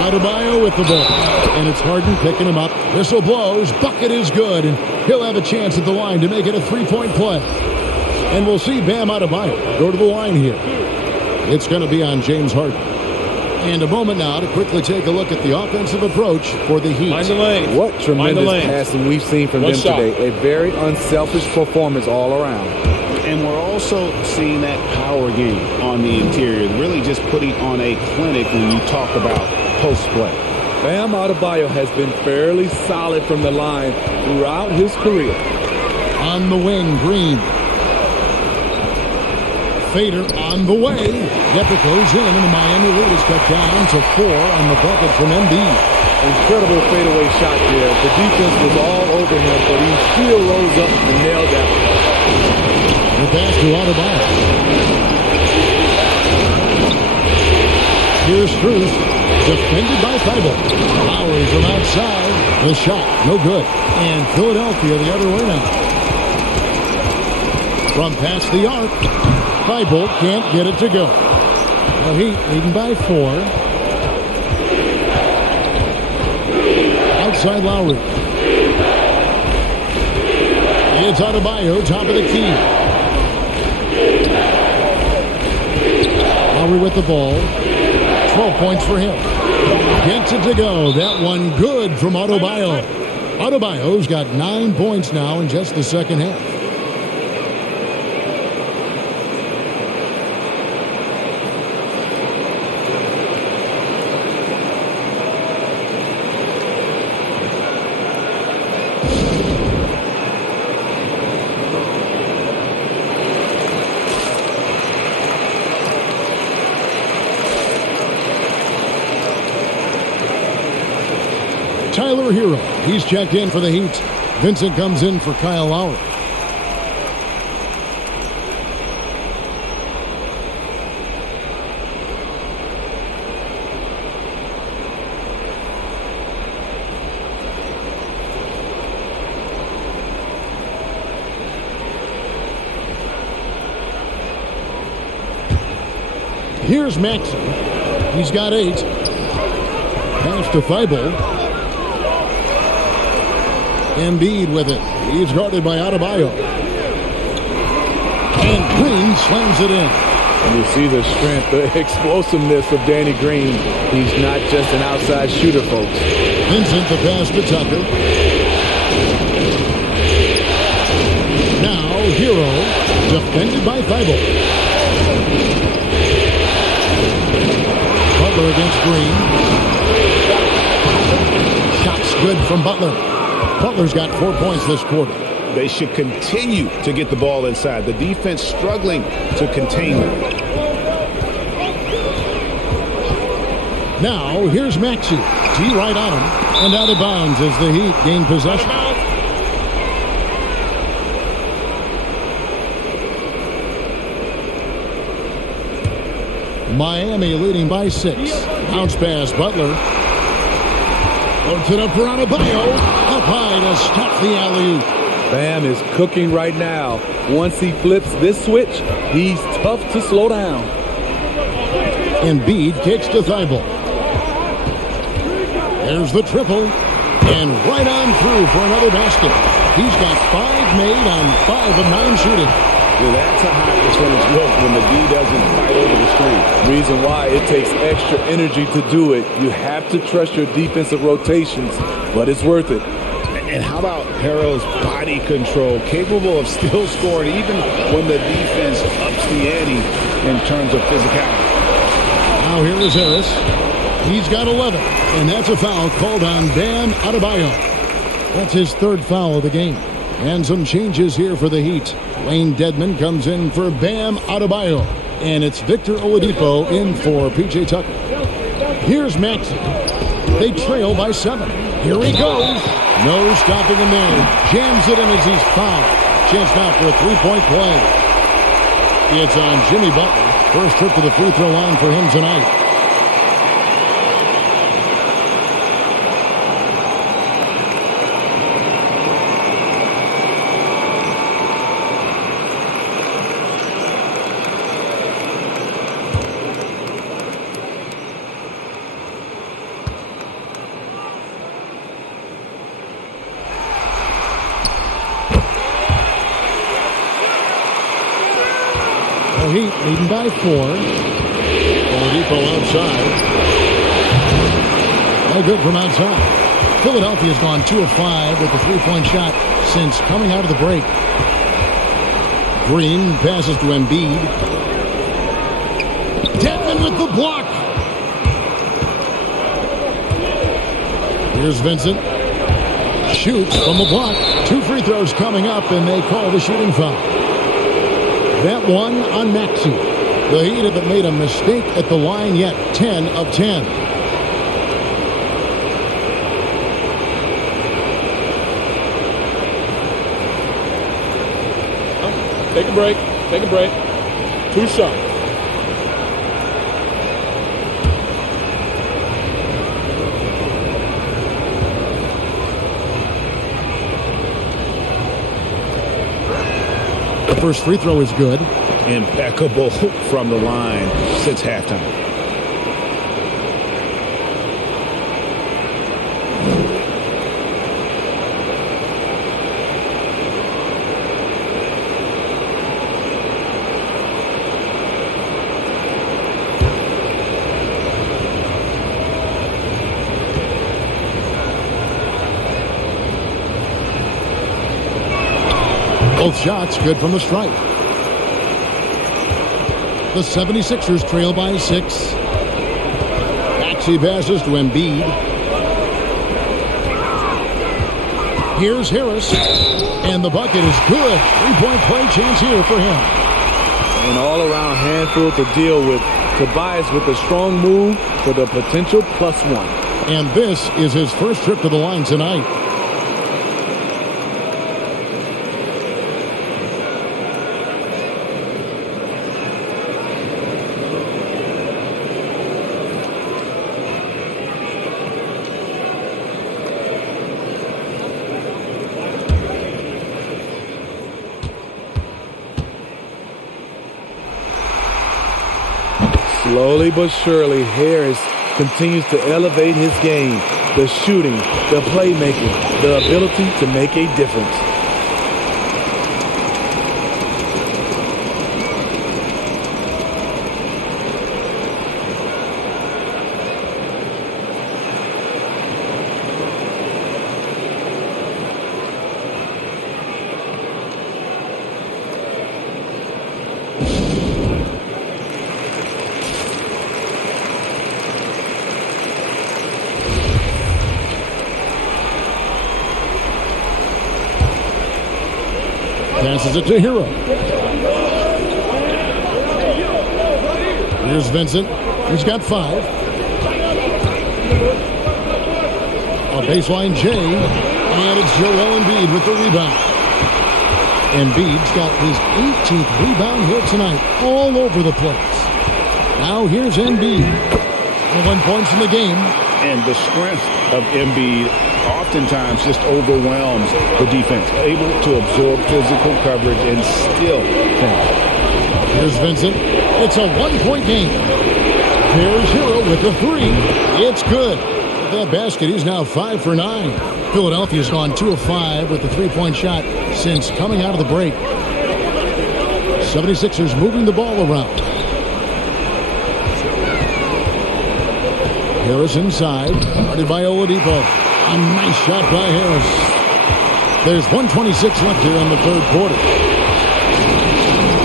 Adebayo with the ball. And it's Harden picking him up. Whistle blows. Bucket is good. And he'll have a chance at the line to make it a 3-point play. And we'll see Bam Adebayo go to the line here. It's going to be on James Harden. And a moment now to quickly take a look at the offensive approach for the Heat. Mind the lane. What tremendous passing we've seen from them today. A very unselfish performance all around. And we're also seeing that power game on the interior, really just putting on a clinic when you talk about post play. Bam Adebayo has been fairly solid from the line throughout his career. On the wing, Green. Fader on the way. Yep, it goes in, and the Miami lead is cut down to 4 on the bucket from Embiid. Incredible fadeaway shot there. The defense was all over him, but he still rose up and nailed that one. The pass to Adebayo. Here's Strus, defended by Thibault. Lowry from outside. The shot, no good. And Philadelphia the other way now. From past the arc, Thibault can't get it to go. The Heat leading by 4. Outside Lowry. It's Adebayo, top of the key. Lowry with the ball. 12 points for him. Gets it to go. That one good from Adebayo. Adebayo's got 9 points now in just the second half. Tyler Hero, he's checked in for the Heat. Vincent comes in for Kyle Lowry. Here's Maxey. He's got 8. Pass to Thibault. Embiid with it. He's guarded by Adebayo. And Green slams it in. And you see the strength, the explosiveness of Danny Green. He's not just an outside shooter, folks. Vincent, the pass to Tucker. Now, Hero, defended by Thibault. Butler against Green. Shots good from Butler. Butler's got 4 points this quarter. They should continue to get the ball inside. The defense struggling to contain them. Now, here's Maxey. T right on him. And out of bounds as the Heat gain possession. Miami leading by 6. Bounce pass, Butler. Puts it up for Adebayo. Up high to stop the alley-oop. Bam is cooking right now. Once he flips this switch, he's tough to slow down. Embiid kicks to Thibault. There's the triple. And right on through for another basket. He's got 5 made on 5 of 9 shooting. Well, that's a high percentage look when the D doesn't fight over the screen. Reason why it takes extra energy to do it. You have to trust your defensive rotations, but it's worth it. And how about Harrell's body control, capable of still scoring even when the defense ups the ante in terms of physicality. Now here is Harris. He's got 11, and that's a foul called on Bam Adebayo. That's his 3rd foul of the game. And some changes here for the Heat. Wayne Dedmon comes in for Bam Adebayo. And it's Victor Oladipo in for P.J. Tucker. Here's Maxey. They trail by 7. Here he goes. No stopping him there. Jams it in as he's fouled. Chance now for a 3-point play. It's on Jimmy Butler. First trip to the free throw line for him tonight. Heat leading by 4. Oladipo outside. No good from outside. Philadelphia's gone 2 of 5 with the 3-point shot since coming out of the break. Green passes to Embiid. Dedmon with the block. Here's Vincent. Shoots from the block. 2 free throws coming up, and they call the shooting foul. That one on Maxey. The Heat haven't made a mistake at the line yet. 10 of 10. Take a break. Take a break. 2 shots. The first free throw is good. Impeccable from the line since halftime. Both shots good from the stripe. The 76ers trail by 6. Maxey passes to Embiid. Here's Harris. And the bucket is good. 3-point play chance here for him. An all-around handful to deal with. Tobias with a strong move for the potential +1. And this is his first trip to the line tonight. Slowly but surely, Harris continues to elevate his game. The shooting, the playmaking, the ability to make a difference. Passes it to Hero. Here's Vincent. He's got 5. A baseline J. And it's Joel Embiid with the rebound. Embiid's got his 18th rebound here tonight. All over the place. Now here's Embiid. 1 points in the game. And the strength of Embiid oftentimes just overwhelms the defense, able to absorb physical coverage and still finish. Here's Vincent. It's a 1-point game. Here's Hero with the 3. It's good. With that basket, he's now 5 for 9. Philadelphia's gone 2 of 5 with the 3-point shot since coming out of the break. 76ers moving the ball around. Harris inside, guarded by Oladipo. A nice shot by Harris. There's 1:26 left here in the third quarter.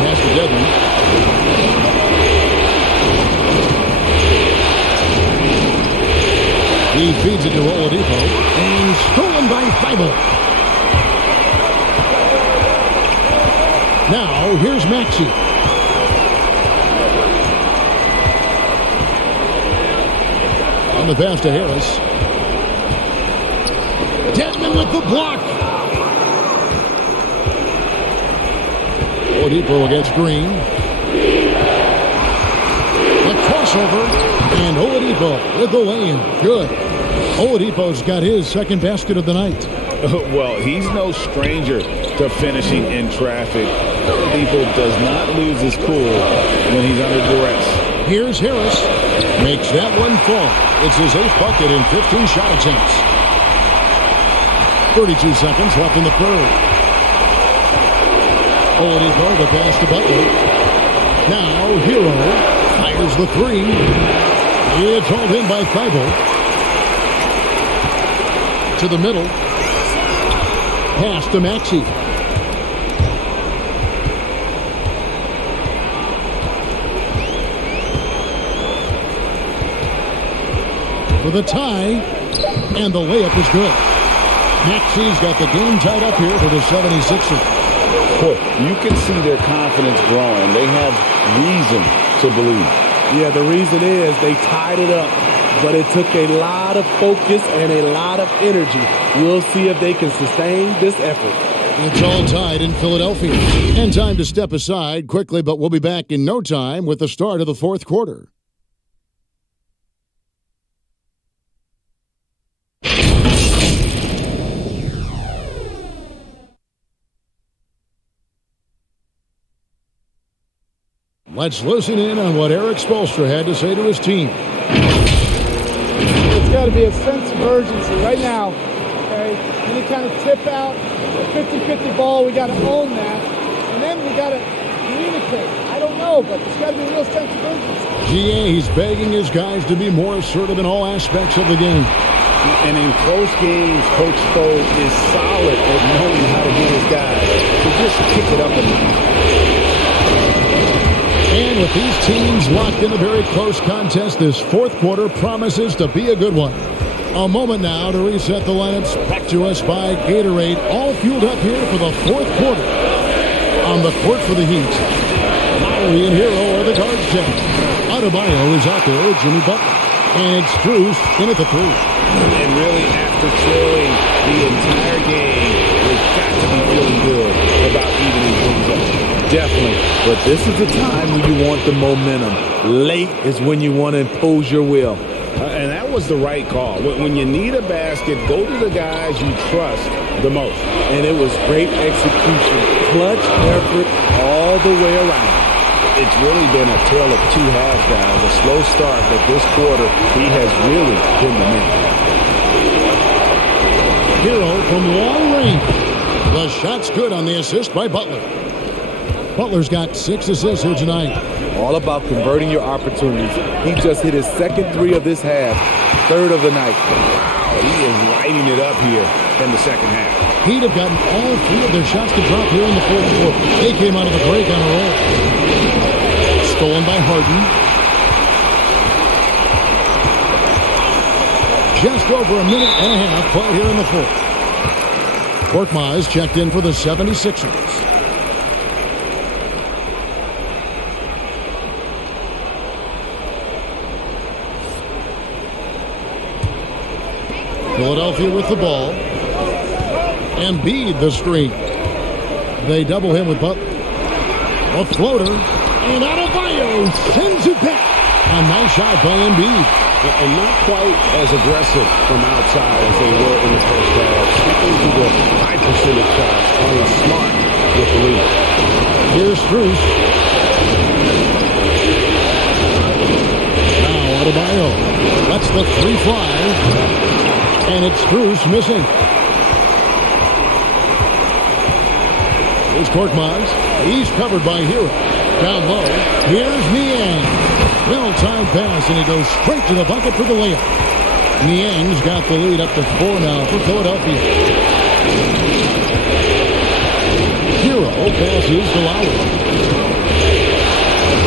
Pass to Devlin. He feeds it to Oladipo. And stolen by Thibault. Now, here's Maxey. On the pass to Harris. Dedmon with the block. Oladipo against Green. The crossover. And Oladipo with the lay-in. Good. Oladipo's got his second basket of the night. Well, he's no stranger to finishing in traffic. Oladipo does not lose his cool when he's under duress. Here's Harris. Makes that one fall. It's his 8th bucket in 15 shot attempts. 32 seconds left in the third. Oladipo, the pass to Butler. Now, Hero fires the 3. It's hauled in by Thibault. To the middle. Pass to Maxey. For the tie, and the layup is good. Maxey's got the game tied up here for the 76ers. Boy, you can see their confidence growing. They have reason to believe. Yeah, the reason is they tied it up, but it took a lot of focus and a lot of energy. We'll see if they can sustain this effort. It's all tied in Philadelphia. And time to step aside quickly, but we'll be back in no time with the start of the fourth quarter. Let's listen in on what Eric Spoelstra had to say to his team. It's got to be a sense of urgency right now. Okay, any kind of tip out, a 50-50 ball, we got to own that, and then we got to communicate. I don't know, but there's got to be a real sense of urgency. He's begging his guys to be more assertive in all aspects of the game. And in close games, Coach Spo is solid at knowing how to get his guys to just kick it up a notch. And with these teams locked in a very close contest, this fourth quarter promises to be a good one. A moment now to reset the lineups. Brought to us by Gatorade. All fueled up here for the fourth quarter. On the court for the Heat, Lowry and Hero are the guards check. Adebayo is out there, Jimmy Butler. And it's Strus in at the three. And really, after trailing the entire game, they've got to be feeling good about evening things up. Definitely. But this is the time when you want the momentum. Late is when you want to impose your will. And that was the right call. When you need a basket, go to the guys you trust the most. And it was great execution. Clutch effort all the way around. It's really been a tale of two halves, guys. A slow start, but this quarter, he has really been the man. Hero from long range. The shot's good on the assist by Butler. Butler's got 6 assists here tonight. All about converting your opportunities. He just hit his second three of this half, third of the night. Wow, he is lighting it up here in the second half. He'd have gotten all 3 of their shots to drop here in the fourth quarter. They came out of the break on a roll. Stolen by Harden. Just over a minute and a half played here in the fourth. Korkmaz checked in for the 76ers. Philadelphia with the ball. Embiid the screen. They double him with Butler. A floater. And Adebayo sends it back. A nice shot by Embiid. And not quite as aggressive from outside as they were in the first half. Sticking to the high percentage shots. Playing smart with the lead. Here's Strus. Now Adebayo. That's the 3 fly. And it's Strus missing. Here's Korkmaz. He's covered by Hero. Down low. Here's Niang. Well-timed pass, and he goes straight to the bucket for the layup. Niang's got the lead up to 4 now for Philadelphia. Hero passes to Lowry.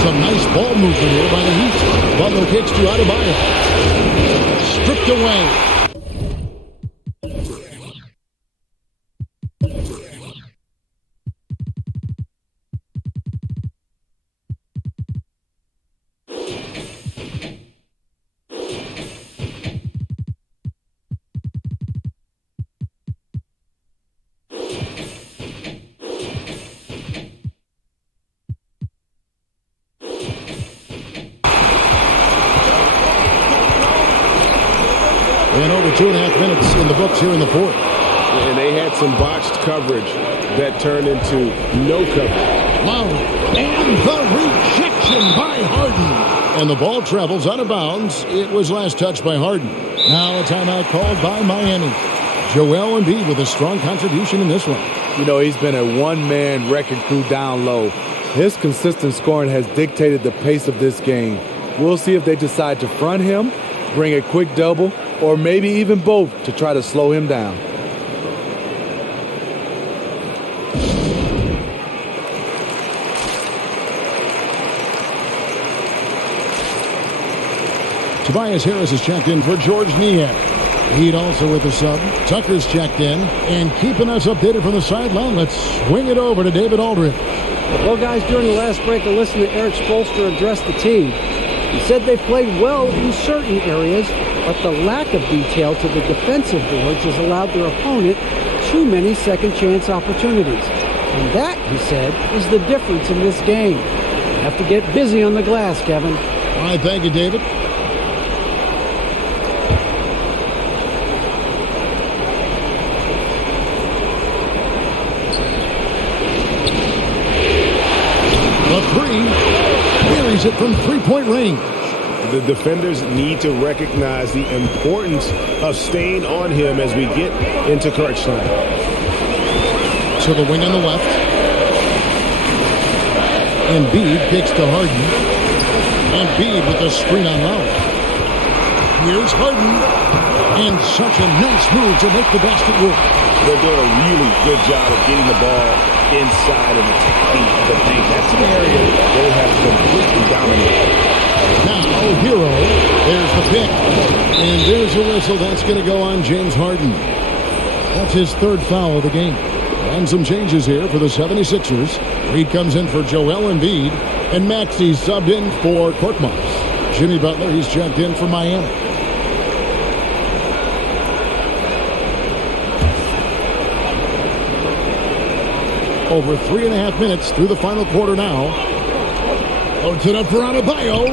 Some nice ball movement here by the Heat. Butler kicks to Adebayo. Stripped away. And over 2.5 minutes in the books here in the fourth. And they had some botched coverage that turned into no coverage. Lowry. And the rejection by Harden. And the ball travels out of bounds. It was last touched by Harden. Now a timeout called by Miami. Joel Embiid with a strong contribution in this one. You know, he's been a one-man wrecking crew down low. His consistent scoring has dictated the pace of this game. We'll see if they decide to front him, bring a quick double, or maybe even both to try to slow him down. Tobias Harris is checked in for George Niang. Heat also with the sub. Tucker's checked in. And keeping us updated from the sideline, let's swing it over to David Aldridge. Well, guys, during the last break, I listened to Eric Spoelstra address the team. He said they've played well in certain areas, but the lack of detail to the defensive boards has allowed their opponent too many second chance opportunities. And that, he said, is the difference in this game. You have to get busy on the glass, Kevin. All right, thank you, David. The three, buries it from three-point range. The defenders need to recognize the importance of staying on him as we get into crunch time. To the wing on the left. Embiid kicks to Harden. Embiid with the screen on Lowry. Here's Harden. And such a nice move to make the basket work. They're doing a really good job of getting the ball inside and attacking the paint. That's an area they have completely dominated. Now, Hero, there's the pick. And there's a whistle. That's going to go on James Harden. That's his third foul of the game. And some changes here for the 76ers. Reed comes in for Joel Embiid. And Maxey subbed in for Korkmaz. Jimmy Butler, he's checked in for Miami. Over 3.5 minutes through the final quarter now. Loads it up for Adebayo.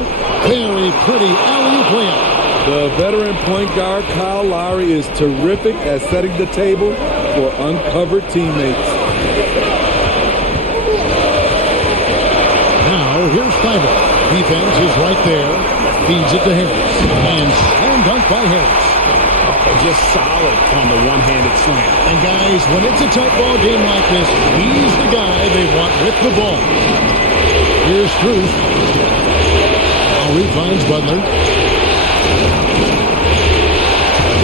Very pretty alley-oop layup. The veteran point guard Kyle Lowry is terrific at setting the table for uncovered teammates. Now, here's Thibault. Defense is right there. Feeds it to Harris. And slam dunk by Harris. Just solid on the one-handed slam. And guys, when it's a tight ball game like this, he's the guy they want with the ball. Here's Strus. Lowry finds Butler.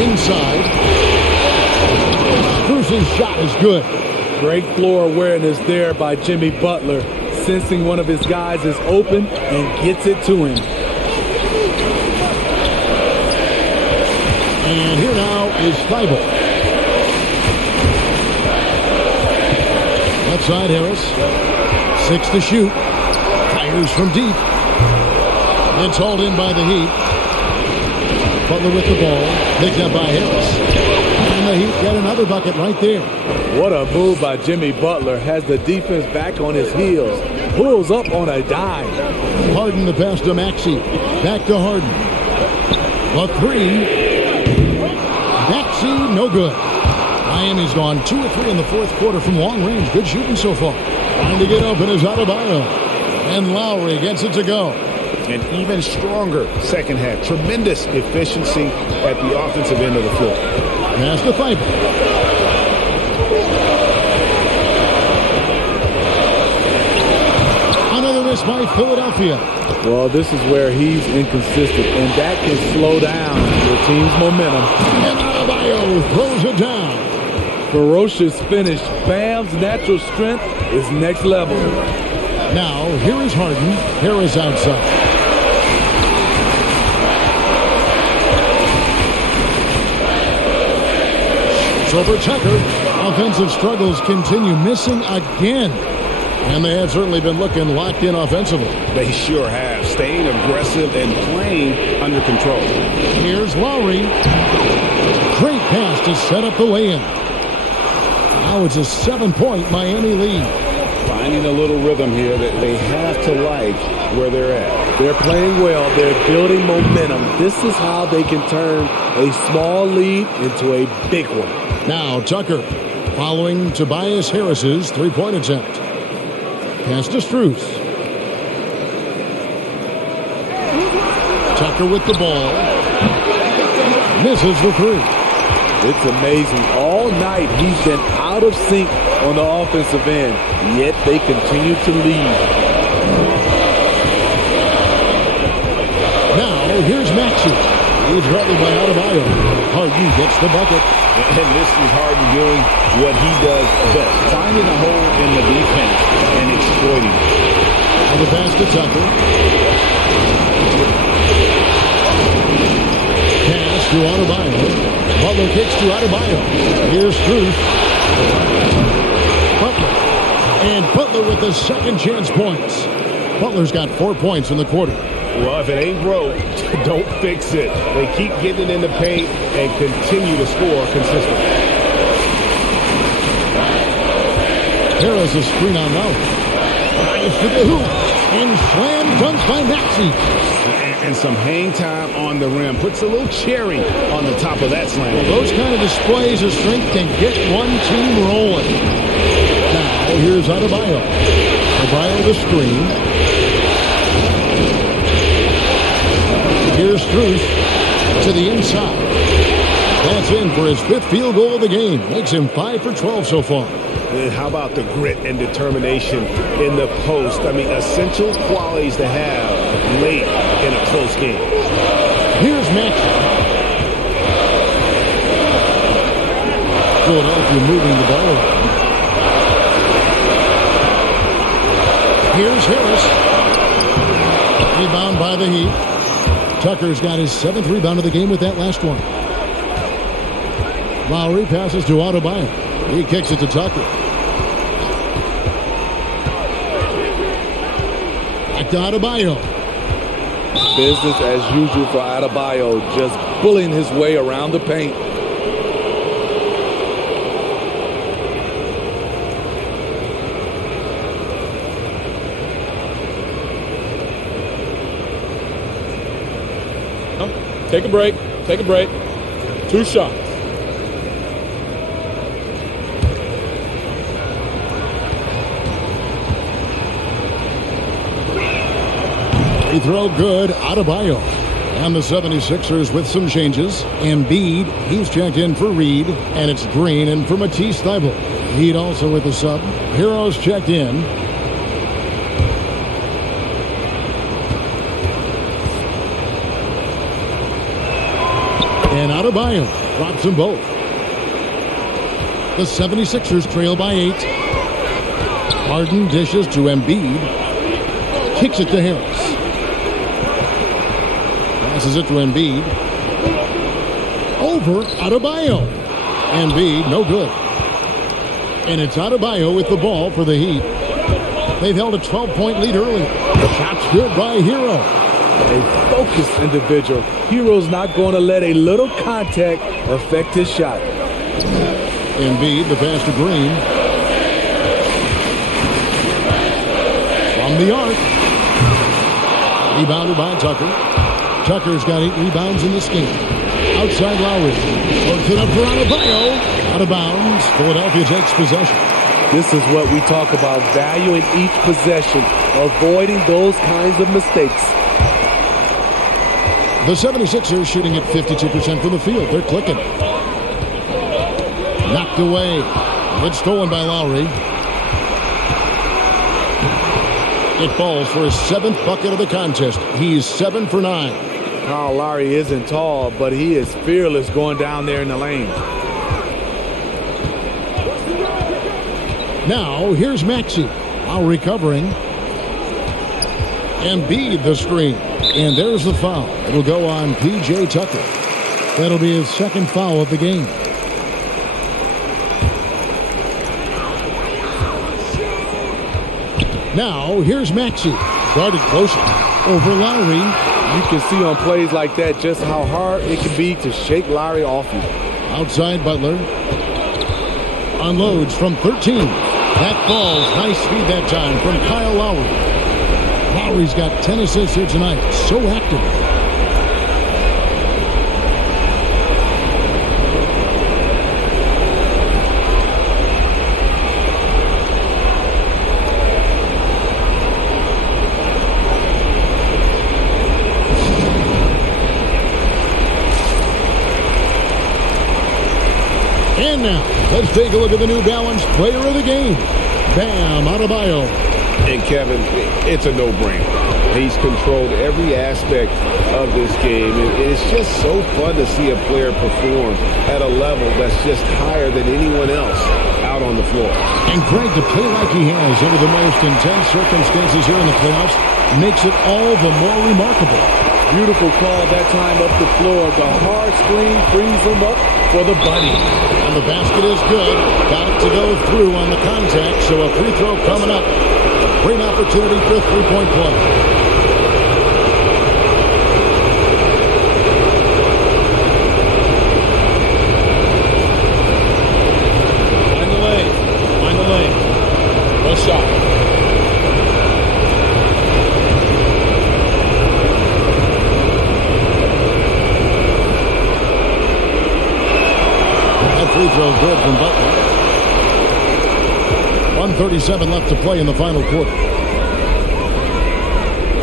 Inside. Strus's shot is good. Great floor awareness there by Jimmy Butler, sensing one of his guys is open and gets it to him. And here now is Thibault. Left side, Harris. 6 to shoot. Fires from deep. It's hauled in by the Heat. Butler with the ball. Picked up by Harris. And the Heat got another bucket right there. What a move by Jimmy Butler. Has the defense back on his heels. Pulls up on a dime. Harden the pass to Maxey. Back to Harden. The three. Maxey, no good. Miami's gone 2 or 3 in the fourth quarter from long range. Good shooting so far. Trying to get open is Adebayo. And Lowry gets it to go. An even stronger second half. Tremendous efficiency at the offensive end of the floor. Pass to Thibault. Another miss by Philadelphia. Well, this is where he's inconsistent, and that can slow down your team's momentum. And Adebayo throws it down. Ferocious finish. Bam's natural strength is next level. Now, here is Harden. Harris outside. Over Tucker. Offensive struggles continue. Missing again. And they have certainly been looking locked in offensively. They sure have. Staying aggressive and playing under control. Here's Lowry. Great pass to set up the lay-in. Now it's a 7-point Miami lead. Finding a little rhythm here that they have to like where they're at. They're playing well. They're building momentum. This is how they can turn a small lead into a big one. Now Tucker following Tobias Harris's three-point attempt. Pass to Strus. Tucker with the ball. Misses the three. It's amazing. All night he's been out of sync on the offensive end, yet they continue to lead. Now here's Maxey. He's guarded by Adebayo. Harden gets the bucket. And this is Harden doing what he does best. Finding a hole in the defense and exploiting it. And the pass to Tucker. Pass to Adebayo. Butler kicks to Adebayo. Here's Strus. Butler. And Butler with the second chance points. Butler's got 4 points in the quarter. Well, if it ain't broke, don't fix it. They keep getting it in the paint and continue to score consistently. Harris a screen on Lowry. Drives to the hoop. And slam dunks by Maxey. And some hang time on the rim. Puts a little cherry on the top of that slam. Well, those kind of displays of strength can get one team rolling. Now, here's Adebayo. Adebayo the screen. Here's Strus to the inside. That's in for his 5th field goal of the game. Makes him 5 for 12 so far. And how about the grit and determination in the post? I mean, essential qualities to have late in a close game. Here's Maxey. Philadelphia moving the ball around. Here's Harris. Rebound by the Heat. Tucker's got his 7th rebound of the game with that last one. Lowry passes to Adebayo. He kicks it to Tucker. Back to Adebayo. Business as usual for Adebayo, just bullying his way around the paint. Take a break. Take a break. 2 shots. Free throw good. Adebayo. And the 76ers with some changes. Embiid, he's checked in for Reed. And it's Green in for Matisse Thybulle. Heat also with the sub. Heroes checked in. And Adebayo drops them both. The 76ers trail by 8. Harden dishes to Embiid. Kicks it to Harris. Passes it to Embiid. Over Adebayo. Embiid, no good. And it's Adebayo with the ball for the Heat. They've held a 12-point lead early. Shot's good by Hero. A focused individual. Hero's not going to let a little contact affect his shot. Embiid, the pass to Green. From the arc. Rebounded by Tucker. Tucker's got 8 rebounds in this game. Outside Lowry. Works it up for Adebayo. Out of bounds. Philadelphia takes possession. This is what we talk about, valuing each possession, avoiding those kinds of mistakes. The 76ers shooting at 52% from the field. They're clicking. Knocked away. It's stolen by Lowry. It falls for his 7th bucket of the contest. He's 7 for 9. Kyle Lowry isn't tall, but he is fearless going down there in the lane. Now, here's Maxey. Lowry covering. Embiid the screen. And there's the foul. It'll go on P.J. Tucker. That'll be his 2nd foul of the game. Now, here's Maxey. Guarded closer. Over Lowry. You can see on plays like that just how hard it can be to shake Lowry off you. Outside Butler. Unloads from 13. That falls. Nice feed that time from Kyle Lowry. Lowry's got 10 assists here tonight. So active. And now, let's take a look at the New Balance player of the game. Bam Adebayo. And Kevin, it's a no-brainer. He's controlled every aspect of this game. It's just so fun to see a player perform at a level that's just higher than anyone else out on the floor. And Greg, to play like he has under the most intense circumstances here in the playoffs makes it all the more remarkable. Beautiful call that time up the floor. The hard screen frees him up for the bunny. And the basket is good. Got it to go through on the contact, so a free throw coming up. A great opportunity for a three-point play. Find the lane. a shot. That free throw good from Butler. 1:37 left to play in the final quarter.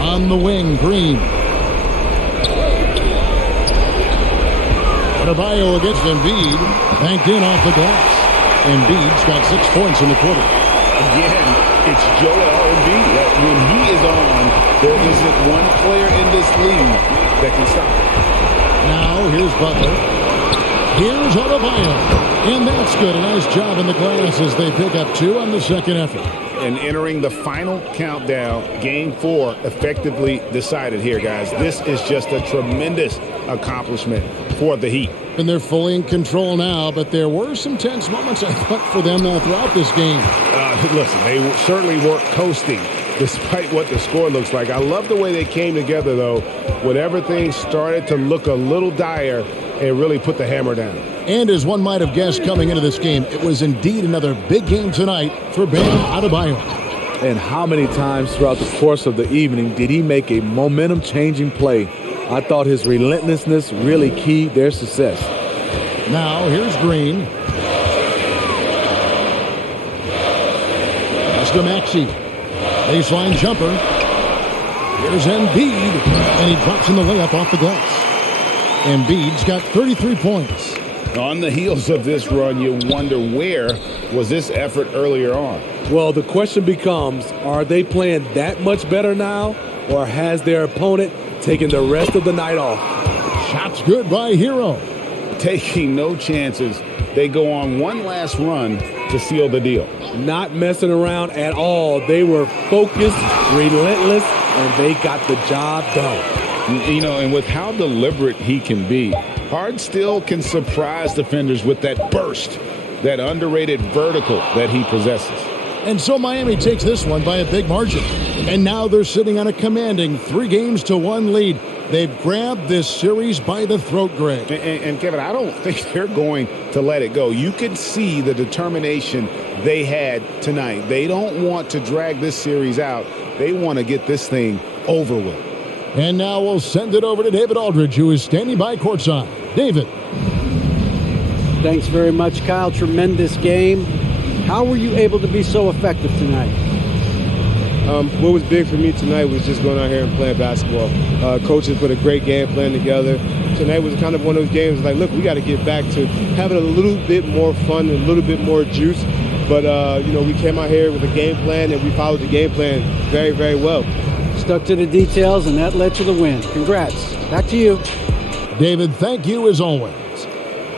On the wing, Green. Adebayo against Embiid. Banked in off the glass. Embiid's got 6 points in the quarter. Again, it's Joel Embiid. When he is on, there isn't one player in this league that can stop him. Now, here's Butler. Here's Adebayo. And that's good. A nice job in the glass as they pick up 2 on the second effort. And entering the final countdown, Game 4 effectively decided here, guys. This is just a tremendous accomplishment for the Heat. And they're fully in control now, but there were some tense moments, I thought, for them throughout this game. Listen, they certainly weren't coasting despite what the score looks like. I love the way they came together, though, when everything started to look a little dire and really put the hammer down. And as one might have guessed coming into this game, it was indeed another big game tonight for Bam Adebayo. And how many times throughout the course of the evening did he make a momentum-changing play? I thought his relentlessness really keyed their success. Now, here's Green. Pass to Maxey. Baseline jumper. Here's Embiid. And he drops in the layup off the glass. Embiid's got 33 points. On the heels of this run, you wonder where was this effort earlier on? Well, the question becomes, are they playing that much better now, or has their opponent taken the rest of the night off? Shots good by Hero. Taking no chances. They go on one last run to seal the deal. Not messing around at all. They were focused, relentless, and they got the job done. You know, and with how deliberate he can be, Hard still can surprise defenders with that burst, that underrated vertical that he possesses. And so Miami takes this one by a big margin. And now they're sitting on a commanding 3-1 lead. They've grabbed this series by the throat, Greg. And Kevin, I don't think they're going to let it go. You can see the determination they had tonight. They don't want to drag this series out. They want to get this thing over with. And now we'll send it over to David Aldridge, who is standing by courtside. David. Thanks very much, Kyle. Tremendous game. How were you able to be so effective tonight? What was big for me tonight was just going out here and playing basketball. Coaches put a great game plan together. Tonight was kind of one of those games like, look, we got to get back to having a little bit more fun and a little bit more juice. But, we came out here with a game plan, and we followed the game plan very, very well. Stuck to the details, and that led to the win. Congrats. Back to you. David, thank you as always.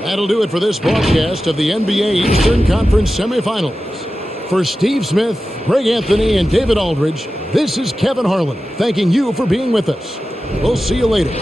That'll do it for this broadcast of the NBA Eastern Conference Semifinals. For Steve Smith, Greg Anthony, and David Aldridge, this is Kevin Harlan thanking you for being with us. We'll see you later.